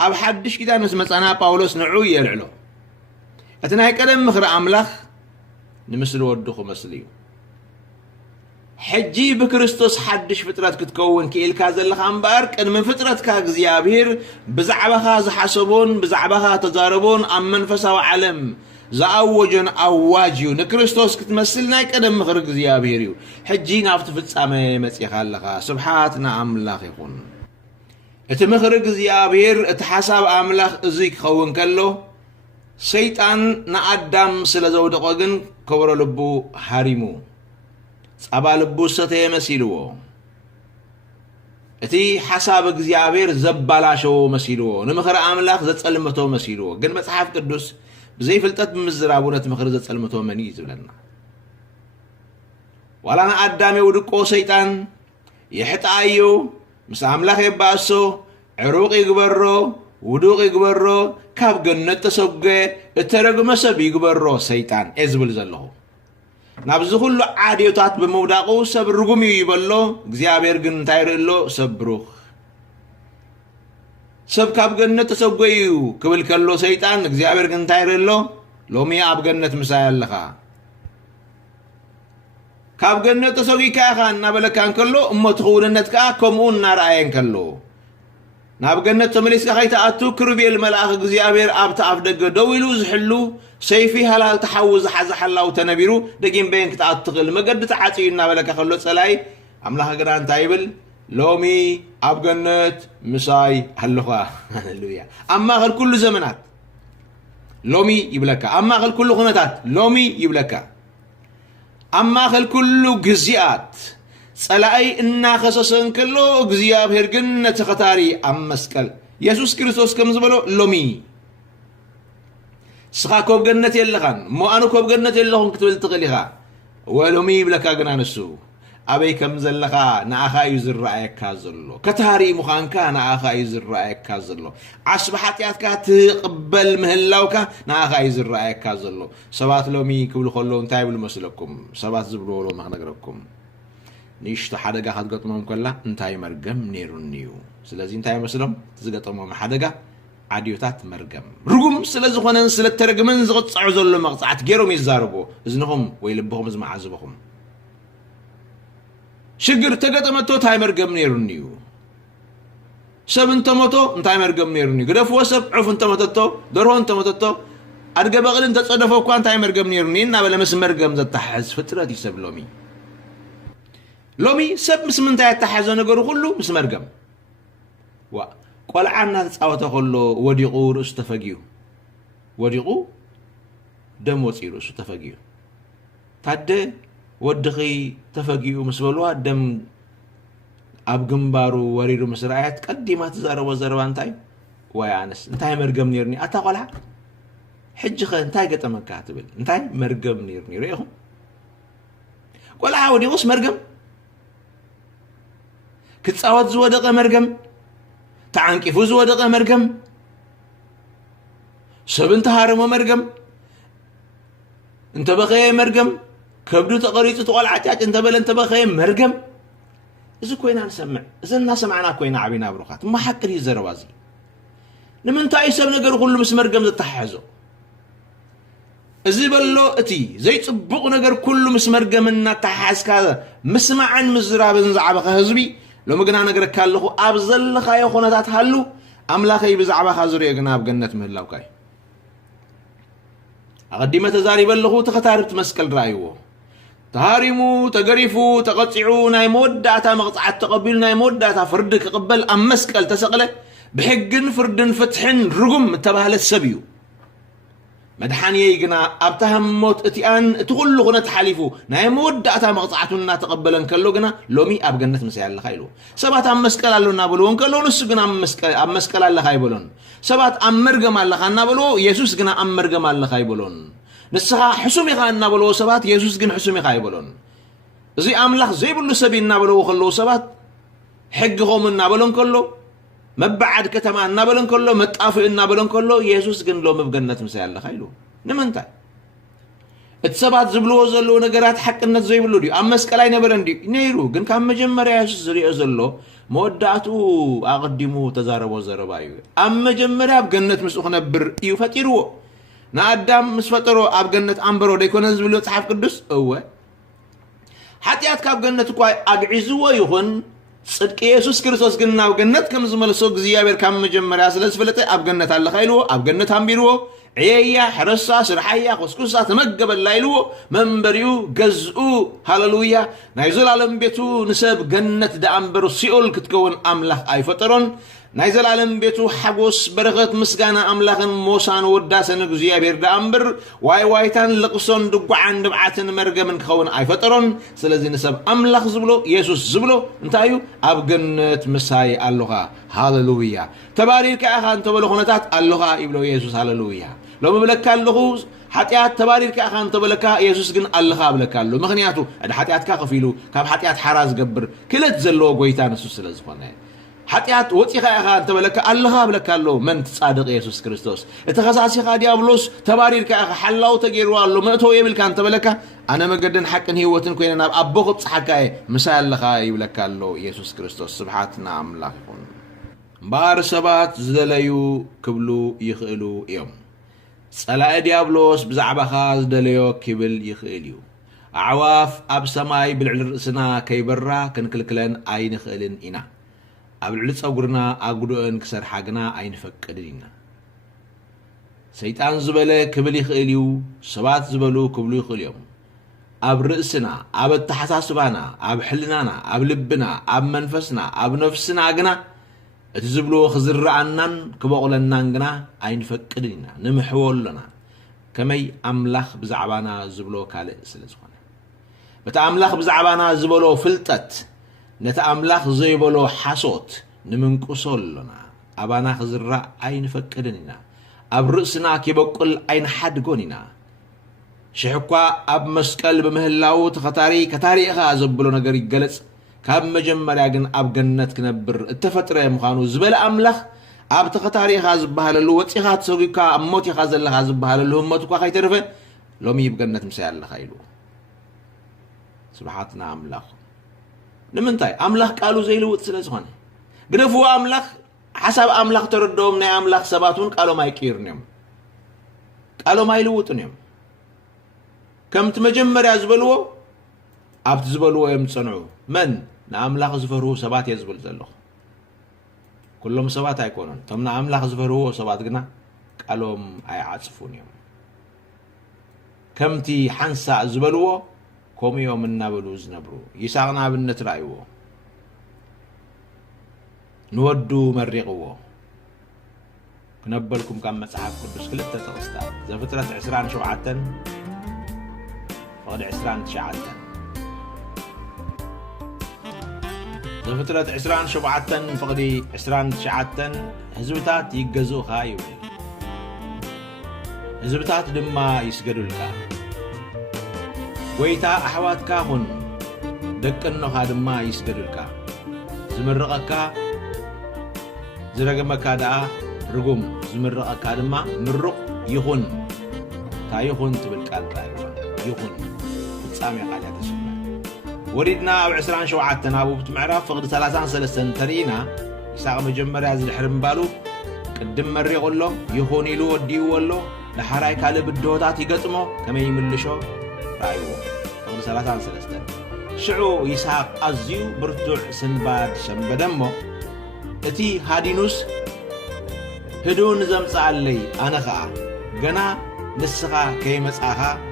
ኣብ ሓድሽ ኪዳን ምስ መፃና ጳውሎስ ንዑ የልዕሎ እቲ ናይ ቀደም ምኽሪ ኣምላኽ ንምስሊ ወዱ ክመስል እዩ ሕጂ ብክርስቶስ ሓድሽ ፍጥረት ክትከውን ክኢልካ ዘለኻ እምበኣር ቅድሚ ፍጥረትካ እግዚአብሔር ብዛዕባኻ ዝሓሰቦን ብዛዕባኻ ተዛረቦን ኣብ መንፈሳዊ ዓለም ዝኣወጀን ኣዋጅ እዩ ንክርስቶስ ክትመስል ናይ ቀደም ምኽሪ እግዚአብሔር እዩ ሕጂ ናብቲ ፍጻመ መፂኻ ኣለኻ ስብሓት ንኣምላኽ ይኹን እቲ ምኽሪ እግዚአብሔር እቲ ሓሳብ ኣምላኽ እዙይ ክኸውን ከሎ ሰይጣን ንኣዳም ስለ ዘውደቆ ግን ከበሮ ልቡ ሃሪሙ ጸባ ልቡ ሰተየ መሲልዎ እቲ ሓሳብ እግዚአብሔር ዘባላሸዎ መሲልዎ ንምኽሪ ኣምላኽ ዘጸልመቶ መሲልዎ ግን መጽሓፍ ቅዱስ ብዘይ ፍልጠት ብምዝራቡ ነቲ ምኽሪ ዘጸልመቶ መን እዩ ዝብለና ዋላ ንኣዳም የውድቆ ሰይጣን የሕጣዮ ምስ ኣምላኽ የባእሶ ዕሩቕ ይግበሮ ውዱቕ ይግበሮ ካብ ገነት ተሰጎ እተረግመ ሰብ ይግበሮ ሰይጣን እዝብል ዘለኹ ናብዚ ኩሉ ዓድዮታት ብምውዳቑ ሰብ ርጉም እዩ ይበሎ እግዚአብሔር ግን እንታይ ርእሎ ሰብ ብሩኽ ሰብ ካብ ገነት ተሰጎ እዩ ክብል ከሎ ሰይጣን እግዚአብሔር ግን እንታይ ርእሎ ሎሚ ኣብ ገነት ምሳይ ኣለኻ ካብ ገነት ተሰጊካ ኢኻ እናበለካ እንከሎ እሞ ትኽውንነት ከዓ ከምኡ እናረኣየን ከሎ ናብ ገነት ተመሊስካ ከይተኣቱ ክሩቤል መልኣኽ እግዚአብሔር ኣብቲ ኣፍ ደገ ደው ኢሉ ዝሕሉ ሰይፊ ሃላል ተሓዊ ዝሓዘ ሓላው ተነቢሩ ደጊም በይን ክትኣቱ ትኽእል መገዲ ተዓፅዩ እናበለካ ከሎ ፀላይ ኣምላኽ ግና እንታይ ይብል ሎሚ ኣብ ገነት ምሳይ ኣለኻ ሃሌሉያ ኣብ ማእኸል ኩሉ ዘመናት ሎሚ ይብለካ ኣብ ማእኸል ኩሉ ኩነታት ሎሚ ይብለካ ኣብ ማእኸል ኩሉ ግዝያት ፀላኢ እናኸሰሰን ከሎ እግዚአብሔር ግን ነቲ ኸታሪ ኣብ መስቀል ኢየሱስ ክርስቶስ ከም ዝበሎ ሎሚ ስኻ ኮብ ገነት የለኻን እሞ ኣነ ኮብ ገነት የለኹን ክትብል ትኽእል ኢኻ ወሎሚ ይብለካ ግና ንሱ ኣበይ ከም ዘለኻ ንኣኻ እዩ ዝረኣየካ ዘሎ ከታሪ ምዃንካ ንኣኻ እዩ ዝረኣየካ ዘሎ ዓስቢ ሓጢኣትካ ትቕበል ምህላውካ ንኣኻ እዩ ዝረኣየካ ዘሎ ሰባት ሎሚ ክብሉ ከለዉ እንታይ ይብሉ መስለኩም ሰባት ዝብልዎ ሎ ንኽነግረኩም ንእሽቶ ሓደጋ ክትገጥሞም ከላ እንታይ መርገም ነይሩኒ እዩ ስለዚ እንታይ መስሎም ዝገጠሞም ሓደጋ ዓድዮታት መርገም ርጉም ስለ ዝኾነን ስለ ተረግመን ዝቕፅዑ ዘሎ መቕፃዕት ገይሮም ይዛረብዎ እዝንኹም ወይ ልብኹም ዝመዓዝበኹም ሽግር ተገጠመቶ እንታይ መርገም ነይሩኒ እዩ ሰብ እንተሞቶ እንታይ መርገም ነይሩኒ እዩ ግደፍዎ ሰብ ዑፍ እንተመተቶ ደርሆ እንተመተቶ ኣድገ በቕሊ እንተፀደፎ እኳ እንታይ መርገም ነይሩኒ እናበለ ምስ መርገም ዘተሓዝ ፍጥረት እዩ ሰብ ሎሚ ሰብ ምስ ምንታይ የተሓዘ ነገሩ ኩሉ ምስ መርገም ቆልዓ እናተፃወተ ከሎ ወዲቑ ርእሱ ተፈጊዩ ወዲቑ ደም ወፂኡ ርእሱ ተፈጊዩ ታደ ወድኺ ተፈጊኡ ምስ በልዋ ደም ኣብ ግንባሩ ወሪሩ ምስ ረኣያት ቀዲማ ትዛረቦ ዘረባ እንታይ ዋይ ኣነስ እንታይ መርገም ነይሩኒ ኣታ ቆልዓ ሕጂ ኸ እንታይ ገጠመካ ትብል እንታይ መርገም ነይሩኒ ርኢኹም ቆልዓ ወዲቑስ መርገም ክትፃወት ዝወደቐ መርገም ተዓንቂፉ ዝወደቐ መርገም ሰብ እንተሃረሞ መርገም እንተበኸየ መርገም ከብዱ ተቐሪፁ ተቆልዓ ጫጭ እንተበለ እንተበኸየ መርገም እዚ ኮይና ንሰምዕ እዚ እናሰማዕና ኮይና ዓቢና ብሩኻት እማ ሓቂ ድዩ ዘረባ እዚ ንምንታይ ሰብ ነገሩ ኩሉ ምስ መርገም ዘተሓሕዞ እዚ በሎ እቲ ዘይፅቡቕ ነገር ኩሉ ምስ መርገም እናተሓሓዝካ ምስማዕን ምዝራብን ዝዓበኸ ህዝቢ ሎሚ ግና ነገረካ ኣለኹ ኣብ ዘለኻዮ ኩነታት ሃሉ ኣምላኸይ ብዛዕባኻ ዝርኦ ግና ኣብ ገነት ምህላውካ እዩ ኣቐዲመ ተዛሪበለኹ ተኸታርብቲ መስቀል ረኣይዎ ተሃሪሙ ተገሪፉ ተቐፂዑ ናይ መወዳእታ መቕፃዓት ተቐቢሉ ናይ መወዳእታ ፍርዲ ክቕበል ኣብ መስቀል ተሰቕለ ብሕግን ፍርድን ፍትሕን ርጉም እተባህለ ሰብ እዩ መድሓንየይ ግና ኣብታ ህሞት እቲኣን እቲ ኩሉ ኩነት ሓሊፉ ናይ መወዳእታ መቕፃዕቱ እናተቐበለን ከሎ ግና ሎሚ ኣብ ገነት ምሳይ ኣለኻ ኢልዎ ሰባት ኣብ መስቀል ኣሎ እናበልዎ እንከሎ ንሱ ግና ኣብ መስቀል ኣለኻ ይበሎን ሰባት ኣብ መርገም ኣለኻ እናበልዎ ኢየሱስ ግና ኣብ መርገም ኣለኻ ይበሎን ንስኻ ሕሱም ኢኻ እናበልዎ ሰባት ኢየሱስ ግን ሕሱም ኢኻ ይበሎን እዚ ኣምላኽ ዘይብሉ ሰብ እናበልዎ ከለዉ ሰባት ሕጊኹም እናበሎን ከሎ መባዓድ ከተማ እናበለን ከሎ መጣፍእ እናበለን ከሎ ኢየሱስ ግን ሎሚ ብገነት ምሳይ ኣለኻ ኢሉ ንምንታይ እቲ ሰባት ዝብልዎ ዘለዉ ነገራት ሓቅነት ዘይብሉ ድዩ ኣብ መስቀል ኣይነበረን ድዩ ነይሩ ግን ካብ መጀመርያ ኢየሱስ ዝርኦ ዘሎ መወዳእትኡ ኣቐዲሙ ተዛረቦ ዘረባ እዩ ኣብ መጀመርያ ኣብ ገነት ምስኡ ክነብር እዩ ፈጢርዎ ንኣዳም ምስ ፈጠሮ ኣብ ገነት ኣንበሮ ደይኮነን ዝብል መፅሓፍ ቅዱስ እወ ሓጢኣት ካብ ገነት እኳ ኣግዒዝዎ ይኹን ጽድቂ ኢየሱስ ክርስቶስ ግን ናብ ገነት ከም ዝመልሶ እግዚአብሔር ካብ መጀመርያ ስለ ዝፈለጠ ኣብ ገነት ኣለኻ ኢልዎ ኣብ ገነት ኣንቢርዎ ዕየያ ሕረሳ ስርሓያ ኮስኩሳ ተመገበላ ኢልዎ መንበሪኡ ገዝኡ ሃሌሉያ ናይ ዘላለም ቤቱ ንሰብ ገነት ደኣንበሩ ሲኦል ክትከውን ኣምላኽ ኣይፈጠሮን ናይ ዘላለም ቤቱ ሓጎስ በረኸት ምስጋና ኣምላኽን ሞሳን ወዳሰን እግዚአብሔር ደኣንበር ዋይ ዋይታን ልቕሶን ድጓዓን ድብዓትን መርገምን ክኸውን ኣይፈጠሮን ስለዚ ንሰብ ኣምላኽ ዝብሎ ኢየሱስ ዝብሎ እንታይ እዩ ኣብ ገነት ምሳይ ኣለኻ ሃሌሉያ ተባሪርካ ኢኻ እንተበሎ ኩነታት ኣለኻ ይብሎ ኢየሱስ ሃሌሉያ ሎሚ ብለካ ኣለኹ ሓጢኣት ተባሪርካ ኢኻ እንተበለካ ኢየሱስ ግን ኣለኻ ብለካ ኣሎ ምክንያቱ ሓደ ሓጢኣትካ ከፊሉ ካብ ሓጢኣት ሓራ ዝገብር ክለት ዘለዎ ጎይታ ንሱ ስለ ዝኾነ حتيات وطيخا إخا أنت بلك الله بلك الله من تصادق يسوع كريستوس اتخصاصي خا ديابلوس تبارير كأخ حلاو تجيروا الله ما تو يبلك أنت بلك أنا مقدن حق إن هي وتن كوينا أبوك بصحكاي مثال لخا يبلك الله يسوع كريستوس سبحاتنا أملاكون بار سبات زدليو كبلو يخلو يوم صلاة ديابلوس بزعبا خاز دليو كبل يخليو عواف أب سماي بالعرسنا كيبرا كنكلكلن أين خلن إنا أبلعلت أقولنا أقولن كسر حاجنا أين فكرينا سيطان زبالة كبل يخليو سبات زبالو كبلو يخليو أب رأسنا أب التحساسبنا أب حلنا أب لبنا أب منفسنا أب نفسنا أجنا تزبلو خزر عنن كبقولنا نجنا أين فكرينا نمحول لنا كمي أملاخ بزعبانا زبلو كالي سلسخنا بتأملاخ بزعبانا زبلو فلتت نتأملاخ زيبلو حصوت نمنقصول لنا أبانا خزر أين فكرينا أب رأسنا كبقول أين حد قوننا شحكوا أب مسكال بمهلاو تختاري كتاري إخا زبلو نقري قلت كاب مجمريا جن أب جنت كنبر التفترة مخانو زبل أملاخ أب تختاري خاز بحاللو وتيخات سوقيكا أموتي خاز الله خاز بحاللو همتوكا خاي تعرفه لو مي بجنت مسيال الله خايلو سبحاتنا أملاخ نمنتاي أملاخ قالوا زي لو تسلسخانه قرفوا أملاخ حسب أملاخ تردوم نا أملاخ سباتون قالوا ما يكيرنيم قالوا ما يلوتنيم كم تمجمريا زبلو أب تزبلو يمصنعو من نأملاخ زفرو سبات يزبل زلو كلهم سبات هيكونون تمنا أملاخ زفرو سبات جنا قالهم أي عاصفون يوم كمتي حنسا زبلو كوم يوم النابلو زنبرو يساقنا بالنترايو نودو مريقو كنبلكم كم مصحف قدس كلتا تقصتا زفترة عسران شوعتن فقد عسران تشعتن زفترة عسران شبعتن فقدي عسران تشعتن هزبتات يجزو خايو هزبتات دما يسجدوا لك ويتا أحوات كاهن دكنو هادما يسجدوا لك زمرقك زرقمك دا رقم زمرقك دما مرق يخون تا يخون تبالكال يخون تسامي قاليات الشمال وريدنا أو عسران شوعتنا أبو بتمعرف فقد 33 ترينا يساق مجمر هذا الحرم بالو قدم مري قولو يخوني له وديو ولو لحراي كالب الدوتات يقطمو كما يملشو رايو فقد 33 شعو يساق أزيو برتوع سنباد شنبدمو اتي هادينوس هدون زمص علي أنا خا جنا نسخا كيمصاخا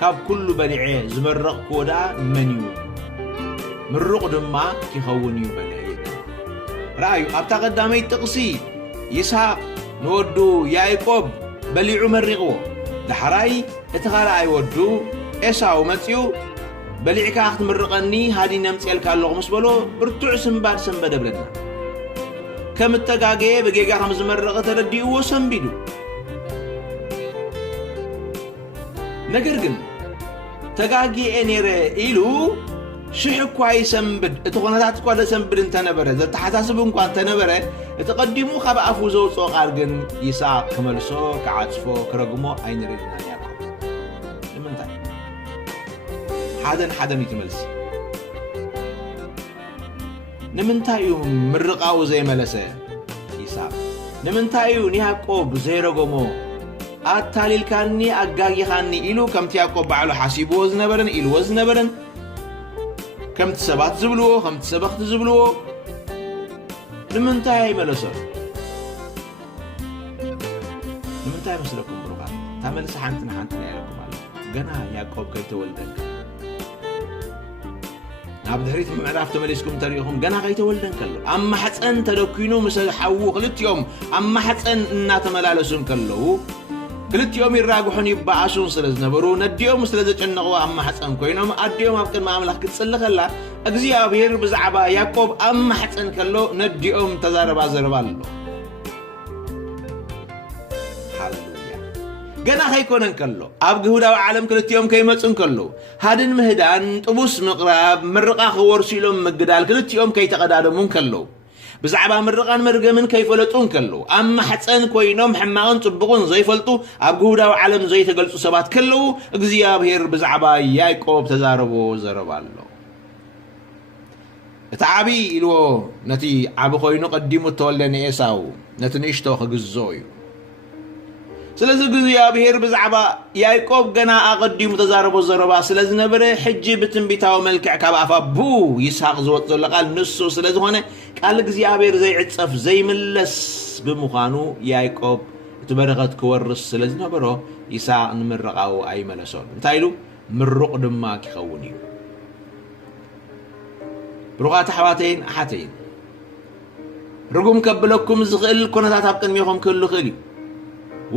كاب كل بلعي زمرق كودا منيو مرق دما كيخونيو بلعي رأيو أبتا قدامي تقصي يسحاق نودو يعقوب بلعو مرقو لحراي اتخالا يودو إساو متيو بلعي كاخت مرقني هادي نمتيال كاللغ مسبلو برتوع سنباد سنباد بلدنا كم التقاقي بقيقا خمس مرقة ترديو وسنبيدو نقرقن تقاقي انيري إلو شحكوا يسنبد اتقناتات قوادة سنبد انت نبرة ذا تحتاسب انكو انت نبرة اتقدمو خبا افوزو سوق عرقن يساق كمالسو كعاطفو كرقمو اين ريدنا ياكو لمنتاي حادن يتملسي نمنتايو مرقاو زي ملسة يساق نمنتايو نياقوب زي رقمو أتاليل كاني أجاجي خاني إلو كم تياكو بعلو حاسيبو وزنبرن إلو وزنبرن كم تسبات زبلوه كم تسبخت زبلوه لمنتاي ملسر لمنتاي مسلكم بروغان تعمل سحنتنا يالكم على جنا ياكوب كي تولدك نابد هريت معرف تمليسكم تاريخهم جنا كي تولدن كله أما حتى تدكينو مسل حوق لت يوم أما حتى إن تملالسون كله كلت يوم يراجعون يبعثون سلزنبرو نديهم سلزج النقوة أما حسن كوينهم أديهم أبكر ما أملاك تسلخ الله أجزي أبير بزعبا يعقوب أما حسن كله نديهم تزارب زربالو هاللويا ገና ከይኮነን ከሎ ኣብ ግሁዳዊ ዓለም ክልቲኦም ከይመጹን ከሎ ሃድን ምህዳን ጥቡስ ምቕራብ ምርቓ ክወርሱ ኢሎም ምግዳል ክልቲኦም ከይተቐዳደሙን ከሎ ብዛዕባ ምርቓን መርገምን ከይፈለጡን ከሎ ኣብ ማሕፀን ኮይኖም ሕማቕን ጽቡቕን ዘይፈልጡ ኣብ ግሁዳዊ ዓለም ዘይተገልጹ ሰባት ከለዉ እግዚኣብሔር ብዛዕባ ያዕቆብ ተዛረቦ ዘረባ ኣሎ እቲ ዓብዪ ኢልዎ ነቲ ዓብ ኮይኑ ቀዲሙ እተወልደ ንኤሳው ነቲ ንእሽቶ ክግዞ እዩ ስለዚ እግዚኣብሔር ብዛዕባ ያዕቆብ ገና ኣቐዲሙ ተዛረቦ ዘረባ ስለ ዝነበረ ሕጂ ብትንቢታዊ መልክዕ ካብ ኣፍ ኣቡ ይስሐቅ ዝወፅ ዘሎ ቃል ንሱ ስለ ዝኾነ ቃል እግዚኣብሔር ዘይዕፀፍ ዘይምለስ ብምዃኑ ያዕቆብ እቲ በረኸት ክወርስ ስለ ዝነበሮ ይስሐቅ ንምርቓው ኣይመለሶን እንታይ ኢሉ ምሩቕ ድማ ክኸውን እዩ ብሩኻት ኣሕዋተይን ኣሓተይን ርጉም ከብለኩም ዝኽእል ኩነታት ኣብ ቅድሚኹም ክህሉ ይኽእል እዩ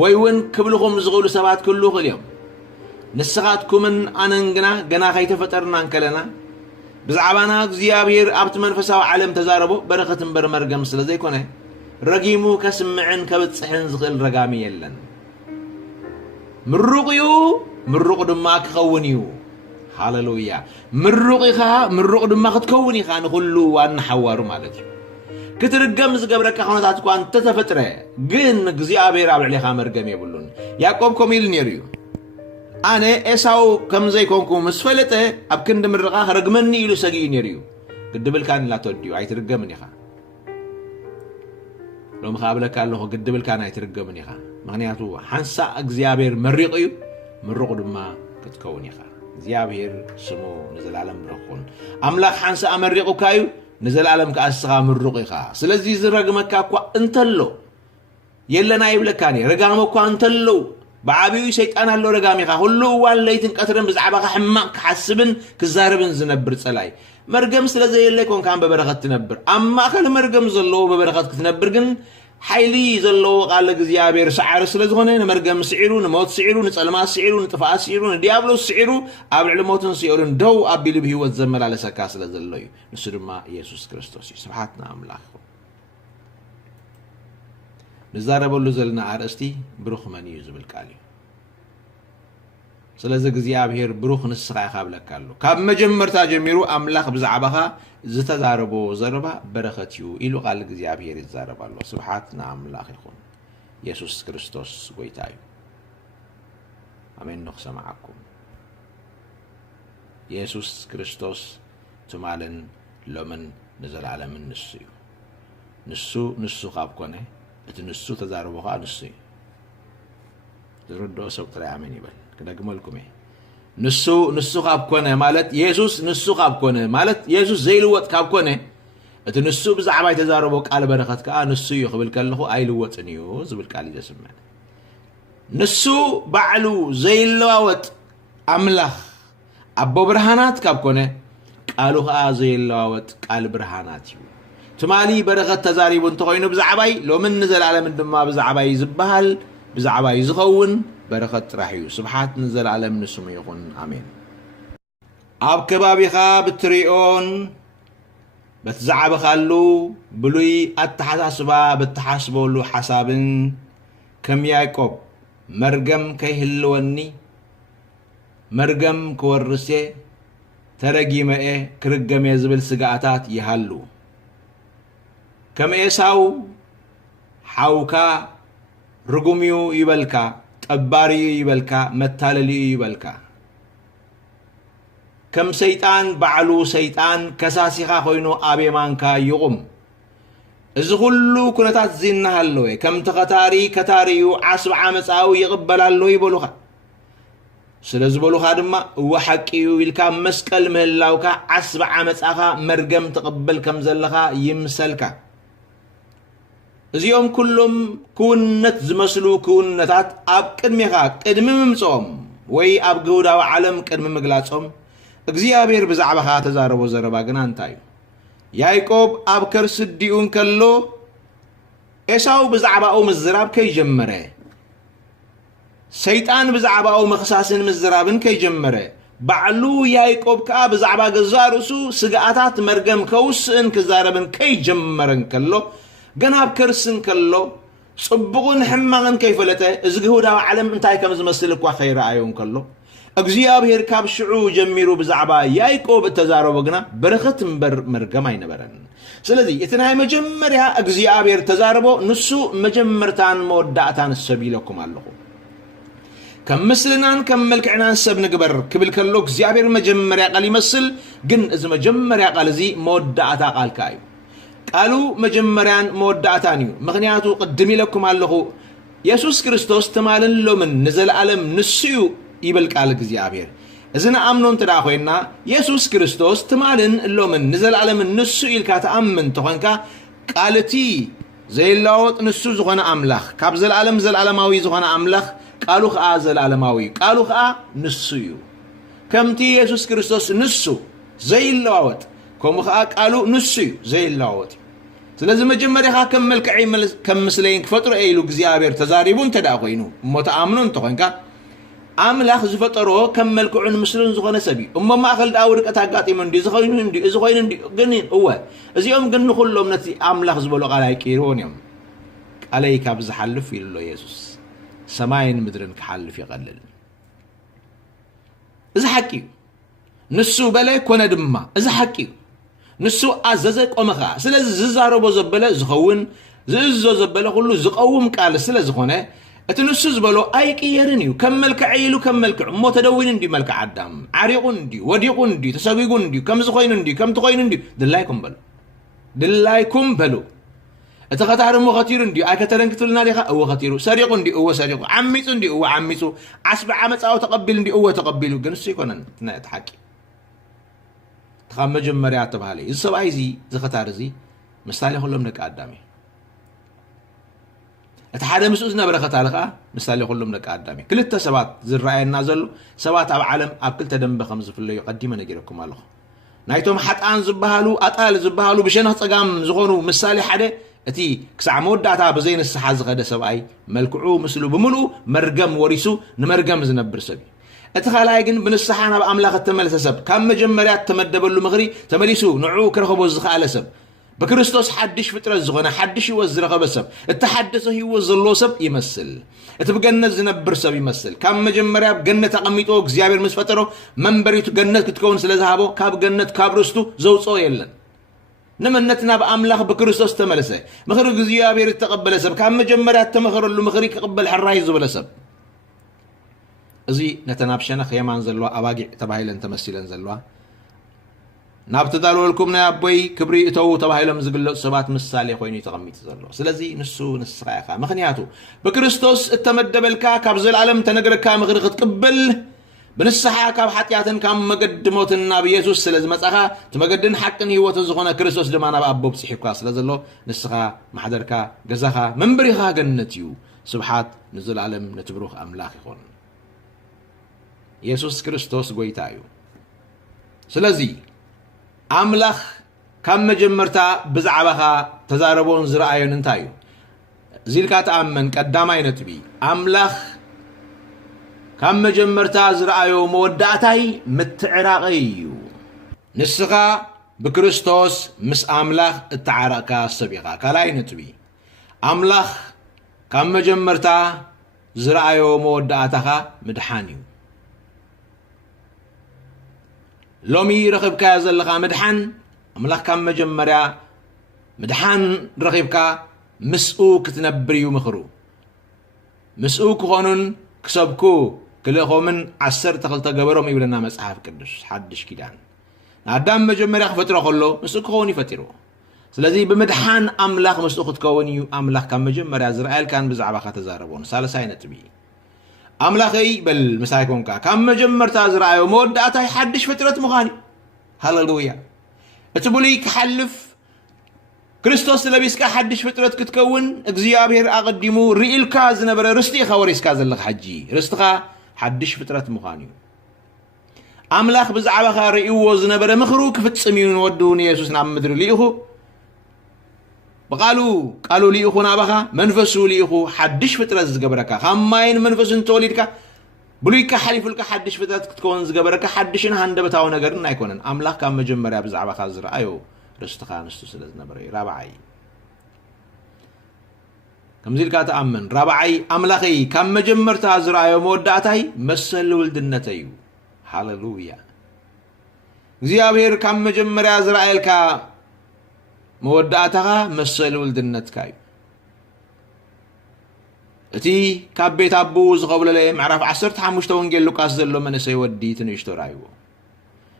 ወይ እውን ክብልኹም ዝኽእሉ ሰባት ክህሉ ይኽእል እዮም ንስኻትኩምን ኣነን ግና ገና ከይተፈጠርና እንከለና ብዛዕባና እግዚኣብሔር ኣብቲ መንፈሳዊ ዓለም ተዛረቦ በረኸት እምበር መርገም ስለ ዘይኮነ ረጊሙ ከስምዕን ከብፅሕን ዝኽእል ረጋሚ የለን ምሩቕ እዩ ምሩቕ ድማ ክኸውን እዩ ሃሌሉያ ምሩቕ ኢኻ ምሩቕ ድማ ክትከውን ኢኻ ንኹሉ ዋናሓዋሩ ማለት እዩ ክትርገም ዝገብረካ ኩነታት እኳ እንተተፈጥረ ግን እግዚኣብሔር ኣብ ልዕሊኻ መርገም የብሉን ያዕቆብ ከምኡ ኢሉ ነይሩ እዩ ኣነ ኤሳው ከም ዘይኮንኩ ምስ ፈለጠ ኣብ ክንዲ ምርቓ ክረግመኒ ኢሉ ሰጊኡ ነይሩ እዩ ግድብልካን ላተወድዩ ኣይትርገምን ኢኻ ሎሚ ካብለካ ኣለኹ ግድብልካን ኣይትርገምን ኢኻ ምክንያቱ ሓንሳ እግዚኣብሔር መሪቕ እዩ ምሩቕ ድማ ክትከውን ኢኻ እግዚኣብሔር ስሙ ንዘላለም ብረኹን ኣምላኽ ሓንሳ መሪቑካ እዩ ንዘላለም ከኣስኻ ምሩቕ ኢኻ ስለዚ ዝረግመካ እኳ እንተሎ የለና ይብለካኒ ረጋመ እኳ እንተሎ ብዓብዩ ሰይጣን ኣሎ ረጋሚ ኢኻ ኩሉ እዋን ለይትን ቀትርን ብዛዕባኻ ሕማቕ ክሓስብን ክዛረብን ዝነብር ጸላይ መርገም ስለ ዘየለይ ኮንካን በበረኸት ትነብር ኣብ ማእኸል መርገም ዘለዎ በበረኸት ክትነብር ግን ሓይሊ ዘለዎ ቃል እግዚኣብሔር ሰዓሪ ስለ ዝኾነ ንመርገም ስዒሩ ንሞት ስዒሩ ንጸልማት ስዒሩ ንጥፍኣት ስዒሩ ንዲያብሎስ ስዒሩ ኣብ ልዕሊ ሞትን ስዒሩን ደው ኣቢሉ ብሂወት ዘመላለሰካ ስለ ዘሎ እዩ ንሱ ድማ ኢየሱስ ክርስቶስ እዩ ስብሓት ንኣምላኽ ንዛረበሉ ዘለና ኣርእስቲ ብሩኽ መን እዩ ዝብል ቃል እዩ ስለዚ እግዚኣብሔር ብሩኽ ንስኻ ኢኻ ብለካ ኣሎ ካብ መጀመርታ ጀሚሩ ኣምላኽ ብዛዕባኻ ዝተዛረቦ ዘረባ በረኸት እዩ ኢሉ ቃል እግዚኣብሔር ይዛረብ ኣሎ ስብሓት ንኣምላኽ ይኹን ኢየሱስ ክርስቶስ ጎይታ እዩ ኣሜን ንኽሰማዓኩም ኢየሱስ ክርስቶስ ትማልን ሎምን ንዘላለምን ንሱ እዩ ንሱ ካብ ኮነ እቲ ንሱ ተዛረቦ ከዓ ንሱ እዩ ዝርድኦ ሰብ ጥራይ ኣሜን ይበል ክደግመልኩም እየ ንሱ ካብ ኮነ ማለት ኢየሱስ ንሱ ካብ ኮነ ማለት ኢየሱስ ዘይልወጥ ካብ ኮነ እቲ ንሱ ብዛዕባ ተዛረቦ ቃል በረኸት ከዓ ንሱ እዩ ክብል ከለኹ ኣይልወጥን እዩ ዝብል ቃል እዩ ዘስምዕ ንሱ ባዕሉ ዘይለዋወጥ ኣምላኽ ኣቦ ብርሃናት ካብ ኮነ ቃሉ ከዓ ዘይለዋወጥ ቃል ብርሃናት እዩ ትማሊ በረኸት ተዛሪቡ እንተኮይኑ ብዛዕባይ ሎምን ንዘላለምን ድማ ብዛዕባይ ዝበሃል ብዛዕባይ ዝኸውን በረኸት ጥራሕ እዩ ስብሓት ንዘላለም ንስሙ ይኹን ኣሜን ኣብ ከባቢኻ ብትሪኦን በትዛዕበኻሉ ብሉይ ኣተሓሳስባ ብትሓስበሉ ሓሳብን ከም ያዕቆብ መርገም ከይህልወኒ መርገም ክወርሴ ተረጊመኤ ክርገሜ ዝብል ስጋኣታት ይሃሉ ከም ኤሳው ሓውካ ርጉምዩ ይበልካ ጠባሪዩ ይበልካ መታለልዩ ይበልካ ከም ሰይጣን ባዕሉ ሰይጣን ከሳሲኻ ኮይኑ ኣቤማንካ ይቑም እዚ ኩሉ ኩነታት ዝናሃለወ ከም ተኸታሪ ከታሪዩ ዓስብ ዓመፃዊ ይቕበላሎ ይበሉኻ ስለ ዝበሉኻ ድማ እወ ሓቂዩ ኢልካ መስቀል ምህላውካ ዓስብ ዓመፃኻ መርገም ትቕበል ከም ዘለኻ ይምሰልካ እዚኦም ኩሎም ክውነት ዝመስሉ ክውነታት ኣብ ቅድሚኻ ቅድሚ ምምፅኦም ወይ ኣብ ግሁዳዊ ዓለም ቅድሚ ምግላፆም እግዚኣብሔር ብዛዕባኻ ተዛረቦ ዘረባ ግና እንታይ እዩ ያዕቆብ ኣብ ከርሲ ዲኡ እንከሎ ኤሳው ብዛዕባኡ ምዝራብ ከይጀመረ ሰይጣን ብዛዕባኡ ምኽሳስን ምዝራብን ከይጀመረ ባዕሉ ያዕቆብ ከዓ ብዛዕባ ገዛ ርእሱ ስጋኣታት መርገም ከውስእን ክዛረብን ከይጀመረ እንከሎ ገና ኣብ ከርስን ከሎ صبغون حماغن كيف لته ازغهودا عالم انتاي كم زمسلك وخير ايون كله እግዚአብሔር ካብ ሽዑ ጀሚሩ ብዛዕባ ያዕቆብ ተዛረበግና በረኸት ምበር መርገም አይነበረን ስለዚህ የትናይ መጀመሪያ እግዚአብሔር ተዛረቦ ንሱ መጀመርታን መወዳእታን ሰቢለኩም አለሁ ከምስልናን ከመልክዕናን ሰብ ንግበር ክብል ከሎ እግዚአብሔር መጀመሪያ ቃል ይመስል ግን እዚ መጀመሪያ ቃል እዚ መወዳእታ ቃል ካዩ ቃሉ መጀመሪያን መወዳእታን እዩ ምክንያቱ ቅድም ይለኩም አለሁ ኢየሱስ ክርስቶስ ተማልን ሎምን ንዘላለም ንስዩ ይበልቃል እግዚአብሔር እዝና አምኖን ተዳኾይና ኢየሱስ ክርስቶስ ተማልን ሎምን ንዘላለም ንሱ ኢልካ ተአምን ተኾንካ ቃልቲ ዘይላወጥ ንሱ ዝኾነ አምላኽ ካብ ዘላለም ዘላለማዊ ዝኾነ አምላኽ ቃሉ ኸአ ዘላለማዊ ቃሉ ኸአ ንሱ እዩ ከምቲ ኢየሱስ ክርስቶስ ንሱ ዘይላወጥ ከም ኸአ ቃሉ ንሱ እዩ ዘይላወጥ ስለዚህ መጀመሪያ ከም መልክዒ ከም ምስለይን ክፈጥሮ ኢሉ እግዚአብሔር ተዛሪቡን ተዳኾይኑ ሞተ አምኖን ተኾንካ አምላኽ ዝፈጠሮ ከም መልክዑን ምስሉን ዝኾነ ሰቢ ማእኸል ዳውርቀት አጋጢሙ እንዲ ዝኾይኑ እንዲ ግን እወ እዚኦም ግን ኩሎም ነቲ አምላኽ ዝበሎ ቃል አይቀይሮን እዮም ቃለይ ካብ ዝሓልፍ ኢሉሎ ኢየሱስ ሰማይን ምድርን ክሓልፍ ይቀልል እዚ ሓቂ ንሱ በለ ኮነ ድማ እዚ ሓቂ ንሱ አዘዘ ቆመኻ ስለዚ ዝዛረቦ ዘበለ ዝኸውን ዝእዞ ዘበለ ሁሉ ዝቀውም ቃል ስለ ዝኾነ እቲ ንሱ ዝበሎ አይቀየርን እዩ ከም መልክዕ ኢሉ ከም መልክዕ ሞ ተደዊን እንዲ መልክዕ አዳም ዓሪቁን እንዲ ወዲቁን እንዲ ተሰጊጉን እንዲ ከም ዝኾይኑ እንዲ ከም ትኾይኑ እንዲ ድላይኩም በሉ እቲ ኸታር ሞ ኸቲሩ እንዲ አይከተረን ክትልና ዲኻ እወ ኸቲሩ ሰሪቁ እንዲ እወ ሰሪቁ ዓሚፁ እንዲ እወ ዓሚፁ ዓስቢ ዓመፃው ተቀቢሉ እንዲ እወ ተቀቢሉ ግን እሱ ይኮነን እቲ ሓቂ ተኻብ መጀመርያ ተባሃለ እዚ ሰብኣይ እዚ ዝኸታር እዚ ምሳሌ ኩሎም ደቂ አዳም እቲ ሓደ ምስኡ ዝነበረ ኸታር ኸኣ ምሳሌ ኩሎም ደቂ አዳም ክልተ ሰባት ዝረአየና ዘሎ ሰባት ኣብ ዓለም ኣብ ክልተ ደንበ ከም ዝፍለዩ ቀዲመ ነጊረኩም ኣለኹ ናይቶም ሓጣን ዝበሃሉ ኣጣል ዝበሃሉ ብሸነኽ ፀጋም ዝኾኑ ምሳሌ ሓደ እቲ ክሳዕ መወዳእታ ብዘይንስሓ ዝኸደ ሰብኣይ መልክዑ ምስሉ ብምሉእ መርገም ወሪሱ ንመርገም ዝነብር ሰብ እቲ ካልኣይ ግን ብንስሓ ናብ ኣምላኽ ተመለሰ ሰብ ካብ መጀመርያ ተመደበሉ ምኽሪ ተመሊሱ ንዑ ክረኸቦ ዝኽኣለ ሰብ بكريستوس حدش فترة زغنا حدش يوزر خبسب التحدث هي وزلو سب يمثل اتبجنة زنبر سب يمثل كم مجمرة بجنة تقميتو زيابير مسفترو منبريتو جنة كتكون سلازهابو كاب جنة كابرستو زوجو يلن نمنتنا بأملاخ بكريستوس تملسه مخرج زيابير تقبل سب كم مجمرة تمخر اللي مخرج قبل حرايز ولا سب زي نتنابشنا خيمان زلوا أواجع تبعيلن تمثيلن زلوا نابت دالو لكم نا ابوي كبري اتو تباهيلم زغلو سبات مثالي خويني تقميت زلو سلازي نسو نسخايخا مخنياتو بكريستوس اتمدبلكا كاب زلعالم تنغركا مخرخ تقبل بنسحا كاب حطياتن كام مقدموتنا بيسوس سلاز مصخا تمقدن حقن هيوت زغنا كريستوس دمانا بابو بصحيكا سلازلو نسخا محضركا غزاخا منبريخا جنتيو سبحات نزل عالم نتبروخ املاخ يكون يسوس كريستوس غويتايو سلازي أملاخ كم مجمرتا بزعبها تزاربون زرعيون انتايو زيلكات أمن قدامي نتبي أملاخ كم مجمرتا زرعيو مودعتاي متعراقيو نسخا بكريستوس مس أملاخ التعراقا السبيقا كلاي نتبي أملاخ كم مجمرتا زرعيو مودعتها مدحانيو لومي رخبك زلخا مدحان أملاخ كم مجمريا مدحان رخبك مسؤوك تنبريو مخرو مسؤوك خونن كسبكو كلهم من 10 تخلط قبرهم يبلنا مصحف قدس حدش كيدان عدام مجمريا فتره كله مسؤوك خوني فترو ስለዚህ በመድሃን አምላክ መስጠት ከወኒዩ አምላክ ከመጀመሪያ ዝራኤል ካን ብዛዕባ ተዛረቦን ሳለሳይ አይነት ቢ አምላከይ በል መሳይኮንካ ከመጀመርታ ዝራኤል መወዳእታይ ሐድሽ ፍጥረት መኻኒ ሃሌሉያ እትቡሊ ከሐልፍ ክርስቶስ ለቢስካ ሐድሽ ፍጥረት ክትከውን እግዚአብሔር አቀዲሙ ሪኢልካ ዝነበረ ርስቲ ኸወሪስካ ዘለኽ ሐጂ ርስትኻ ሐድሽ ፍጥረት መኻኒ አምላክ ብዛዕባኻ ሪኢዎ ዝነበረ ምኽሩ ክፍጽም ይሁን ወዱን ኢየሱስ ናብ ምድሪ ሊኢኹ قالوا لي اخونا بخا منفسو لي اخو حدش فترة زغبركا خماين منفسن توليدكا بلويكا حليفلك حدش فترة تكون زغبركا حدشن هندبتاو ነገርን አይኮነን አምላክ ካብ መጀመሪያ ብዛዕባ ዝረአዩ ርስትኻ ንስቱ ስለዝነበረ ራባይ كم زيلك تأمن رابعي أملاخي كم مجمرت أزرعي ومودعتي مسل ولدنتي هاللويا እግዚአብሔር كم مجمر أزرعي لك مودعتها مسل ولدنتكاي أتي كبيت أبو زغبل لي معرف عصرت حمشت ونجيل لوكاس زلو من سيودي تنشتو رايو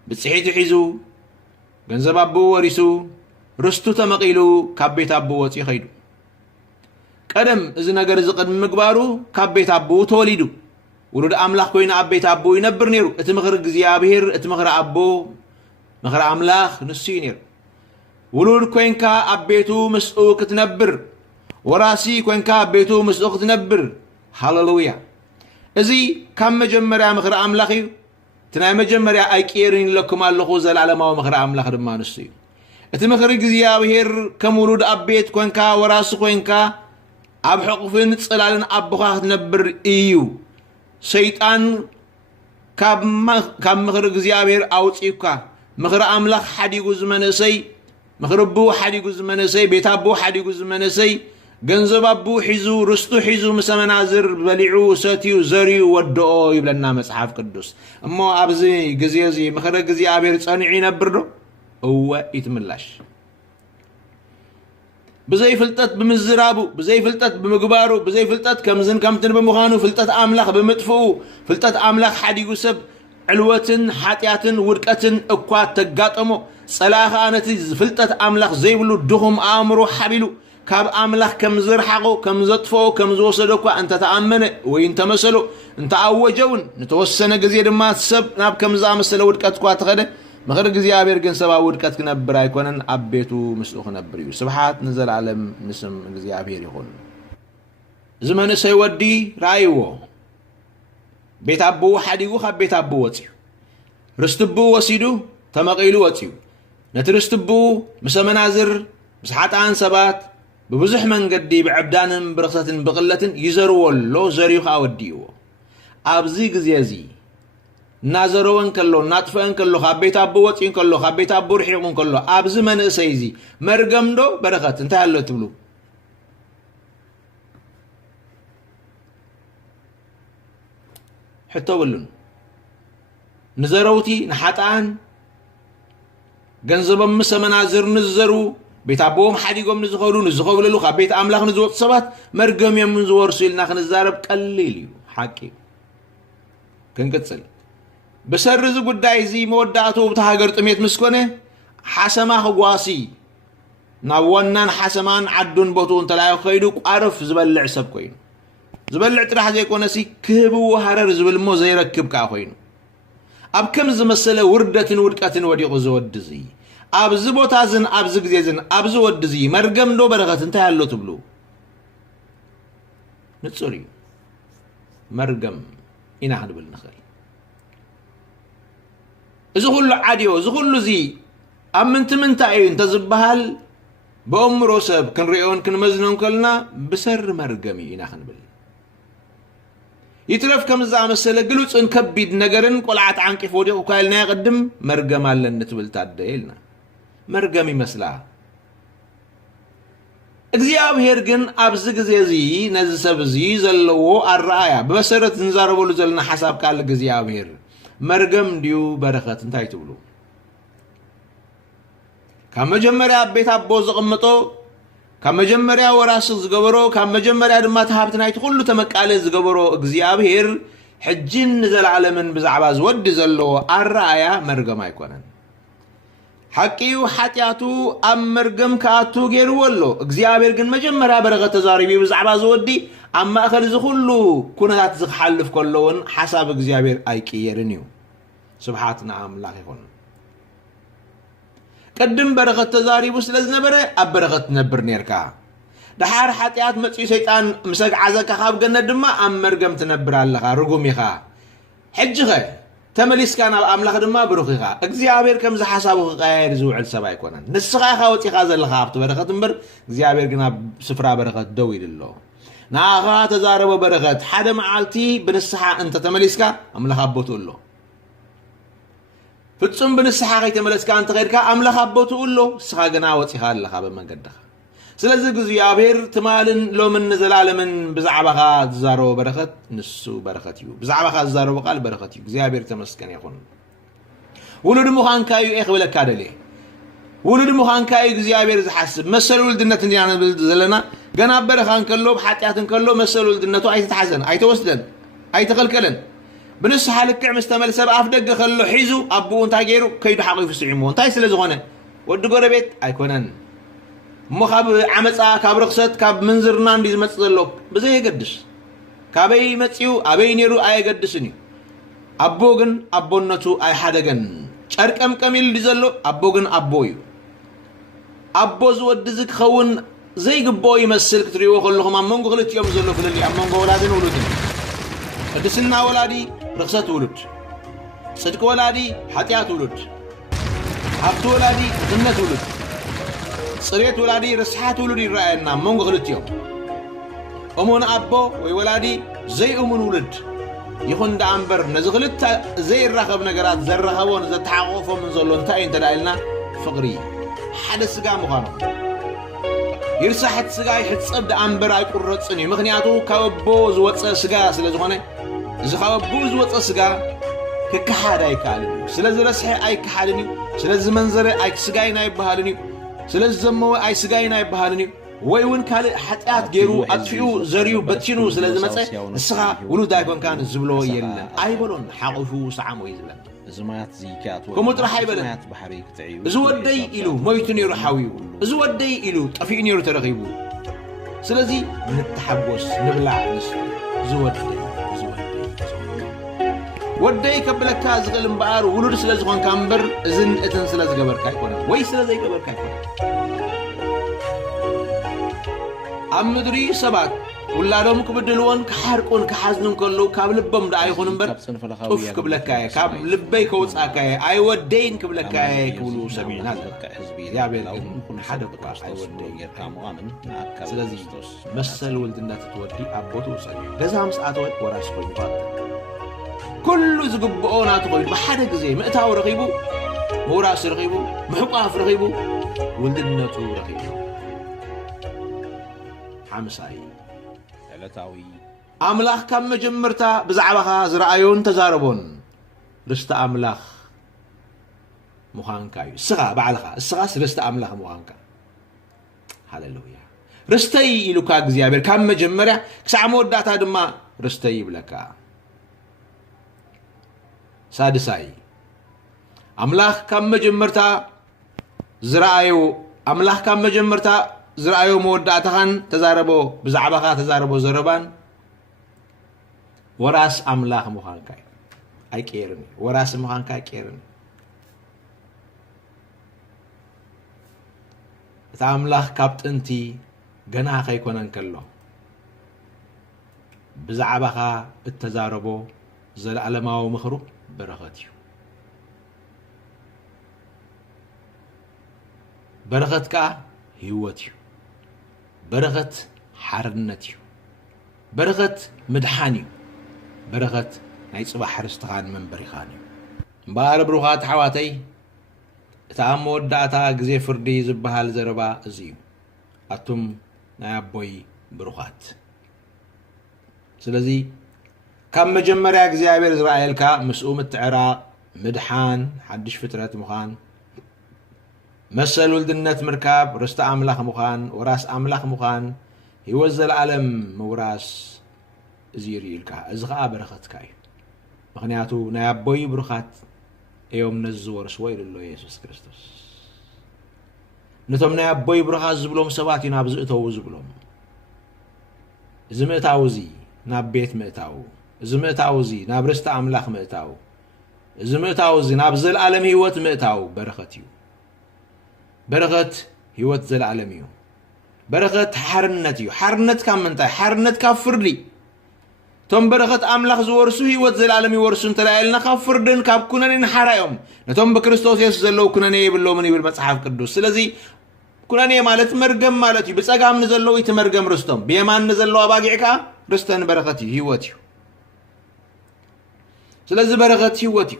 بتصحيت حيزو ገንዘብ አቦ ወሪሱ ርስቱ ተመቂሉ ከቤት አቦ ወጪ ኸይዱ ቀደም እዚ ነገር ዝቅድም ምግባሩ ከቤት አቦ ተወሊዱ ወሉድ አምላክ ኮይና አቤት አቦ ይነብር ነሩ እቲ ምኽር እግዚአብሔር እቲ ምኽር አቦ ምኽር አምላክ ንሱ ነሩ ወሉድ ኮይንካ አቤቱ መስኡ ክትነብር ወራሲ ኮይንካ አቤቱ መስኡ ክትነብር ሃሌሉያ እዚ ከም መጀመሪያ ምኽር አምላክ እዩ تناي مجمريا ايكيرين لكم الله زلالما ومخر املاخ دما نسي اتي مخر እግዚአብሔር كمولود ابيت كونكا وراس كونكا اب حقفن صلالن ابخاخ نبر ايو شيطان كم مخر እግዚአብሔር اوصيكا مخر املاخ حديغو زمنسي مخر بو حديغو زمنسي بيتابو حديغو زمنسي ገንዘብ አቡ ሒዙ ርስቱ ሒዙ መሰመናዝር በሊዑ ሰቲዩ ዘሪዩ ወድኦ ይብለና መጽሐፍ ቅዱስ እሞ አብዚ ግዜዚ ምኽረ እግዚአብሔር ጸኒዑ ይነብር ዶ እወ ይትምላሽ بزي فلتت بمزرابو بزي فلتت بمقبارو بزي فلتت كمزن كمتن بمخانو فلتت أملاخ بمدفو فلتت أملاخ حديقو سب علوتن حاتياتن ورقتن اقوات تقاطمو صلاخ آنتي فلتت أملاخ زيبلو دهم آمرو حبيلو كاب أملاخ كم زرحقو كم زطفو كم زوصدوكو أنت تأمن وين تمسلو انت أوجون نتوسنا قزير ما تسب ناب كم زامسلو ورقتكو أتغده مخر እግዚአብሔር ግን ሰባ ውድቀት ከነብር አይኮነን አቤቱ ምስኡ ከነብር ስብሐት ንዘል ዓለም ንስም እግዚአብሔር ይሁን ዘመነ ሰይወዲ ራይዎ ቤት አቦ ሐዲጉ ከቤት አቦ ወጪው ርስትቡ ወሲዱ ተመቂሉ ወጪው ነትርስትቡ መሰመናዝር ምስሐጣን ሰባት በብዙሕ መንገዲ በዕብዳንም ብርክሰትን በቅለትን ይዘርወሎ ዘሪው ካወዲዎ አብዚ ግዜዚ نازروان كلو ناطفان كلو خبيت ابو وطين كلو خبيت ابو رحيقون كلو ابز من سيزي مرغم دو بركات انت هلو تبلو حتى ولن نزروتي نحطان ገንዘብ መስመናዝር ንዘሩ ቤት አቦም ሐዲጎም ንዝኸውሉ خبيت አምላክ ንዝወጥ ሰባት መርገም የምንዝወርሱ ኢልና ክንዛረብ ቀሊል እዩ ሐቂ ክንቀጽል بسرز قداي زي موداتو بتهاجر تميت مسكونه حسما خواصي ناونان حسمان عدون بوتون تلايو خيدو قارف زبلع سب كوين زبلع تراح زي كونسي كبو وهرر زبل مو زي ركب كا خوين اب كم زمسله وردتن ودقتن ودي قزود زي اب زبوتا زن اب زغزيزن اب زود زي مرغم دو بركت انت يالو تبلو نتصوري مرغم انا حد بالنخل إذا كله عاديو إذا كله زي أمنت من تعين تزبهال بأمر وسب كن ريون كن مزنون كلنا بسر مرقمي ناخن بال يترف كم زعم السلا قلوت إن كبيد نجرن قلعت عنك فودي وكايلنا يقدم مرقم على النتبل تعديلنا مرقمي مسلا እግዚአብሔር ግን አብዝግ ዘዚ ነዝሰብዚ ዘለዎ አራያ በመሰረት እንዛረበሉ ዘለና ሐሳብ ቃል እግዚአብሔር مرغم ديو بركات انتاي تبلو كمجمريا بيت ابو زقمطو كمجمريا وراس زغبرو كمجمريا دما تحبت نايت كله تمقال زغبرو እግዚአብሔር حجين نزل عالمن بزعبا زود زلو الرايا مرغم ايكونن حقيو حتياتو ام مرغم كاتو غير ولو እግዚአብሔር ግን መጀመሪያ በረከት ተዛሪቢ بزعبا زودي اما اخر زخلو كونات زخحلف كلون حساب እግዚአብሔር አይቀየርኒው سبحاتنا املاك يكون قدم بركه تزاريبو سلازنبره ابركت نبر نيركا دحار حطيات مصي شيطان مسق عزكا خاب جنة دما ام مرغم تنبر الله رغوميخا حجخه تمليس كان الاملاك دما بروخيخا እግዚአብሔር كم ز حسابو غير زوعل سبا يكونن نسخا خاوتيخا زلخا ابت بركه تنبر እግዚአብሔር جنا سفرا بركه دويل الله ناغا تزاربو بركات حدا معالتي بنسحا انت تمليسكا املاك ابوتولو ፍጹም በንስሐ ተመለስካ አንተ ኸይርካ አምላክ አቦቱ ሁሉ ስኻ ገና ወጪኻ አለኻ በመንገድኻ ስለዚህ እግዚአብሔር ትማልን ሎምን ዘላለምን ብዛዕባኻ ዝዛረቦ በረኸት ንሱ በረኸት እዩ ብዛዕባኻ ዝዛረቦ ቃል በረኸት እዩ እግዚአብሔር ተመስገን ይኹን ውሉድ ምዃንካዩ ክብለካ ደልየ ውሉድ ምዃንካዩ እግዚአብሔር ዝሓስብ መሰል ውልድነት እንዲና ንብል ዘለና ገና በረኻን ከሎ ብሓጢያት ከሎ መሰል ውልድነቱ ኣይተታሓዘን ኣይተወስደን ኣይተኸልከለን ብንስሓ ልክዕ ምስ ተመልሰ ብኣፍ ደገ ከሎ ሒዙ ኣቦኡ እንታይ ገይሩ ከይዱ ሓቂፉ ስዒምዎ እንታይ ስለ ዝኾነ ወዲ ጎረቤት ኣይኮነን እሞ ካብ ዓመፃ ካብ ርክሰት ካብ ምንዝርና እንዲ ዝመፅእ ዘሎ ብዘይ የገድስ ካበይ መፂኡ ኣበይ ነይሩ ኣየገድስን እዩ ኣቦ ግን ኣቦነቱ ኣይሓደገን ጨርቀምቀም ኢሉ ዘሎ ኣቦ ግን ኣቦ እዩ ኣቦ ዝወዲ ዚ ክኸውን ዘይግብኦ ይመስል ክትሪእዎ ከለኹም ኣብ መንጎ ክልቲኦም ዘሎ ፍልሊ ኣብ መንጎ ወላድን ውሉድን ቅድስና ወላዲ ርክሰት ውሉድ ጽድቂ ወላዲ ሓጢያት ውሉድ ሃብቲ ወላዲ ድነት ውሉድ ጽሬት ወላዲ ርስሓት ውሉድ ይረአየና መንጎ ክልቲኦም እሙን ኣቦ ወይ ወላዲ ዘይእሙን ውሉድ ይኹን ዳ እምበር ነዚ ክልተ ዘይራኸብ ነገራት ዘራኸቦን ዘተሓቆፎምን ዘሎ እንታይ እዩ እንተዳኢልና ፍቕሪ ሓደ ስጋ ምዃኑ ይርሳሕት ስጋ ይሕፀብ ዳ እምበር ኣይቁረፅን እዩ ምክንያቱ ካብ ኣቦ ዝወፀ ስጋ ስለ ዝኾነ እዚ ካብ ኣቦ ዝወፀ ስጋ ክከሓድ ኣይከኣልን እዩ ስለዚ ረስሐ ኣይከሓልን እዩ ስለዚ መንዘረ ኣይስጋይና ይበሃልን እዩ ስለዚ ዘመወ ኣይስጋይና ይበሃልን እዩ ወይ እውን ካልእ ሓጢያት ገይሩ ኣጥፊኡ ዘርዩ በቲኑ ስለ ዝመፀ ንስኻ ውሉድ ኣይኮንካን ዝብሎ የለን ኣይበሎን ሓቂፉ ሰዓሞ እዩ ዝብለን ከምኡ ጥራሕ ኣይበለን እዚ ወደይ ኢሉ ሞይቱ ነይሩ ሓዊኡ እዚ ወደይ ኢሉ ጠፊኡ ነይሩ ተረኺቡ ስለዚ ንተሓጎስ ንብላዕ ንስ ዝወደይ ወደይ ከብለካ ዝኽእል እምበኣር ውሉድ ስለ ዝኾንካ እምበር እዝን እትን ስለ ዝገበርካ ኣይኮነን ወይ ስለ ዘይገበርካ ኣይኮነን ኣብ ምድሪ ሰባት ውላዶም ክብድልዎን ክሓርቁን ክሓዝኑን ከለዉ ካብ ልቦም ዳ ኣይኹን እምበር ጡፍ ክብለካ እየ ካብ ልበይ ከውፃእካ እየ ኣይወደይን ክብለካ እየ ክብሉ ሰሚዕና እግዚኣብሔር ግን ሓደ እኳ ኣይወደይ ጌርካ ምዃምን ስለዚ መሰል ውልድነት ትወዲ ኣቦቱ ውፀን ገዛ ምስ ኣተወ ወራስ ኮይኑ ኩሉ ዝግብኦ ናቱ ኮይኑ ብሓደ ግዜ ምእታው ረኺቡ ምውራስ ረኺቡ ምሕቋፍ ረኺቡ ውልድነቱ ረኺቡ ሓምሳይ ዕለታዊ ኣምላኽ ካብ መጀመርታ ብዛዕባኻ ዝረኣዮን ተዛረቦን ርስተ ኣምላኽ ምዃንካ እዩ እስኻ ባዕልኻ እስኻስ ርስተ ኣምላኽ ምዃንካ ሃሌሉያ ርስተይ ኢሉካ እግዚኣብሔር ካብ መጀመርያ ክሳዕ መወዳእታ ድማ ርስተይ ይብለካ ሳድሳይ ኣምላኽ ካብ መጀመርታ ዝረኣዮ መወዳእታኻን ተዛረቦ ብዛዕባኻ ተዛረቦ ዘረባን ወራስ ኣምላኽ ምዃንካ ኣይቀየርን ወራስ ምዃንካ ኣይቀየርን እቲ ኣምላኽ ካብ ጥንቲ ገና ከይኮነን ከሎ ብዛዕባኻ እተዛረቦ ዘለዓለማዊ ምኽሩ በረኸት እዩ በረኸት ከዓ ህይወት እዩ በረኸት ሓርነት እዩ በረኸት ምድሓን እዩ በረኸት ናይ ፅባሕ ርስትኻን መንበሪኻን እዩ እምበኣር ብሩኻት ሓዋተይ እታ ኣብ መወዳእታ ግዜ ፍርዲ ዝበሃል ዘረባ እዚ እዩ ኣቱም ናይ ኣቦይ ብሩኻት ስለዚ ካብ መጀመርያ እግዚኣብሔር ዝረኣየልካ ምስኡ ምትዕራቕ ምድሓን ሓድሽ ፍጥረት ምዃን መሰል ውልድነት ምርካብ ርስተ ኣምላኽ ምዃን ወራስ ኣምላኽ ምዃን ህይወት ዘለዓለም ምውራስ እዚ ይርኢልካ እዚ ከዓ በረኸትካ እዩ ምክንያቱ ናይ ኣቦይ ብሩኻት እዮም ነዚ ዝወርስዎ ኢሉሎ ኢየሱስ ክርስቶስ ነቶም ናይ ኣቦይ ብሩኻት ዝብሎም ሰባት እዩ ናብ ዝእተዉ ዝብሎም እዚ ምእታው እዚ ናብ ቤት ምእታው እዚ ምእታው እዚ ናብ ርስተ ኣምላኽ ምእታው እዚ ምእታው እዚ ናብ ዘለዓለም ህይወት ምእታው በረኸት እዩ በረኸት ህይወት ዘለዓለም እዩ በረኸት ሓርነት እዩ ሓርነት ካብ ምንታይ ሓርነት ካብ ፍርዲ ቶም በረኸት ኣምላኽ ዝወርሱ ህይወት ዘለዓለም ይወርሱ እንተላየልና ካብ ፍርድን ካብ ኩነኔን ሓራዮም ነቶም ብክርስቶስ የሱስ ዘለው ኩነኔ የብሎምን ይብል መጽሓፍ ቅዱስ ስለዚ ኩነኔ ማለት መርገም ማለት እዩ ብፀጋም ንዘለው እቲ መርገም ርስቶም ብየማን ንዘለው ኣባጊዕ ከዓ ርስተን በረኸት እዩ ህይወት እዩ ስለዚ በረኸት ህይወት እዩ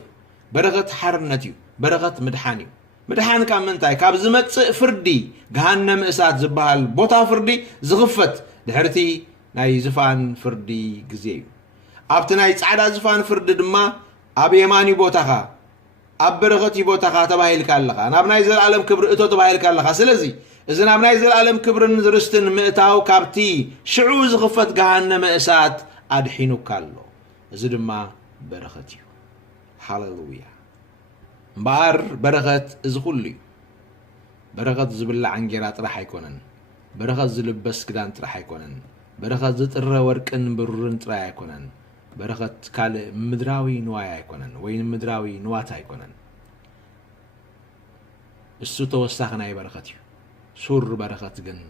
በረኸት ሓርነት እዩ በረኸት ምድሓን እዩ مدحانك منتاي كاب زمتص فردي جهنم اسات زبال بوتا فردي زغفت دحرتي ناي زفان فردي غزي ابت ناي صعدا زفان فرد دما اب يماني بوتاخا اب برغتي بوتاخا تبايلك الله انا بناي زلعلم كبر اتو تبايلك الله سلازي اذا انا بناي زلعلم كبرن زرستن مئتاو كابتي شعو زغفت جهنم اسات ادحينو كالو اذا دما برختي هاليلويا مبار برغت ازخلي برغت زبل عنجرا طرح يكونن برغت زلبس كدان طرح يكونن برغت زطر ورقن بررن طرح يكونن برغت كال مدراوي نوايا يكونن وين مدراوي نواتا يكونن السو توسخنا برغتي سور برغت جن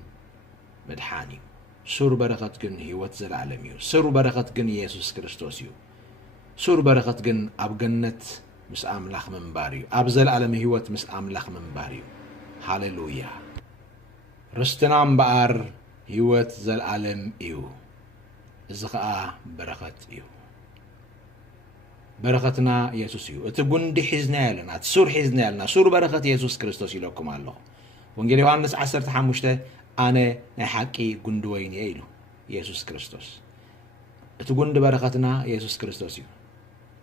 مدحاني سور برغت جن هيوت زلعلميو سور برغت جن يسوع كريستوسيو سور برغت جن اب جنت مس املاخ منباريو ابزل على هيوت مس املاخ منباريو هاليلويا رستنام بار هيوت زل عالم ايو ازخا بركت ايو بركتنا يسوع يو اتغندي حزنا يلنا تسور حزنا يلنا سور بركت يسوع كريستوس يلكم الله وانجيل يوحنس 15 انا نحقي غندويني ايلو يسوع كريستوس اتغند بركتنا يسوع كريستوس يو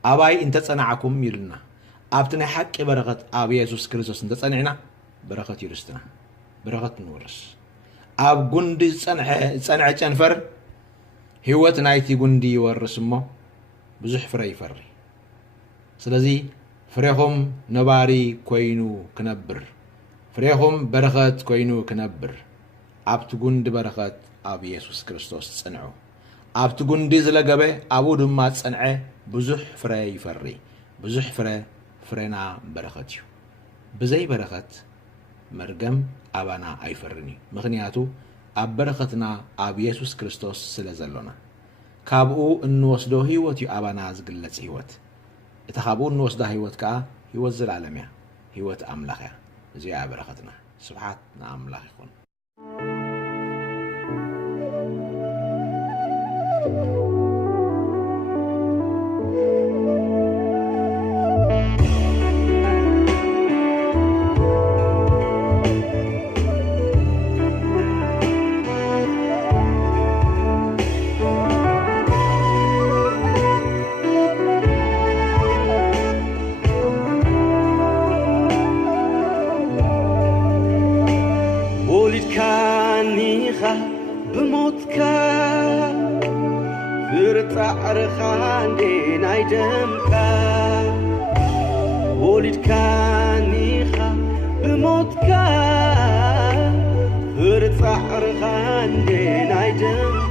أباي أنت تصنعكم يلنا أبتنا حق بركة أبي يسوع كريستوس أنت تصنعنا بركة يرستنا بركة نورس أب جندي تصنع تنفر هوت نايتي جندي ورسمه بزح فري فري سلازي فريهم نباري كوينو كنبر فريهم بركة كوينو كنبر أبت جند بركة أبي يسوع كريستوس تصنعه أبت جندي زلقبه أبو دمات تصنعه بزح فري فري بزح فرينا بركتيو بزي بركت مرجم أبانا أي فرني مغنياتو أب بركتنا أب يسوع كريستوس سلازلونا كابو النوسدو هيوت أبانا زقلت هيوت اتخابو النوسدا هيوت كا هيوت زل عالميا هيوت أملاخيا زي بركتنا سبحاتنا أملاخ يكون بموتك فرطع رخان دين عيدمك ولدك نيخا بموتك فرطع رخان دين عيدمك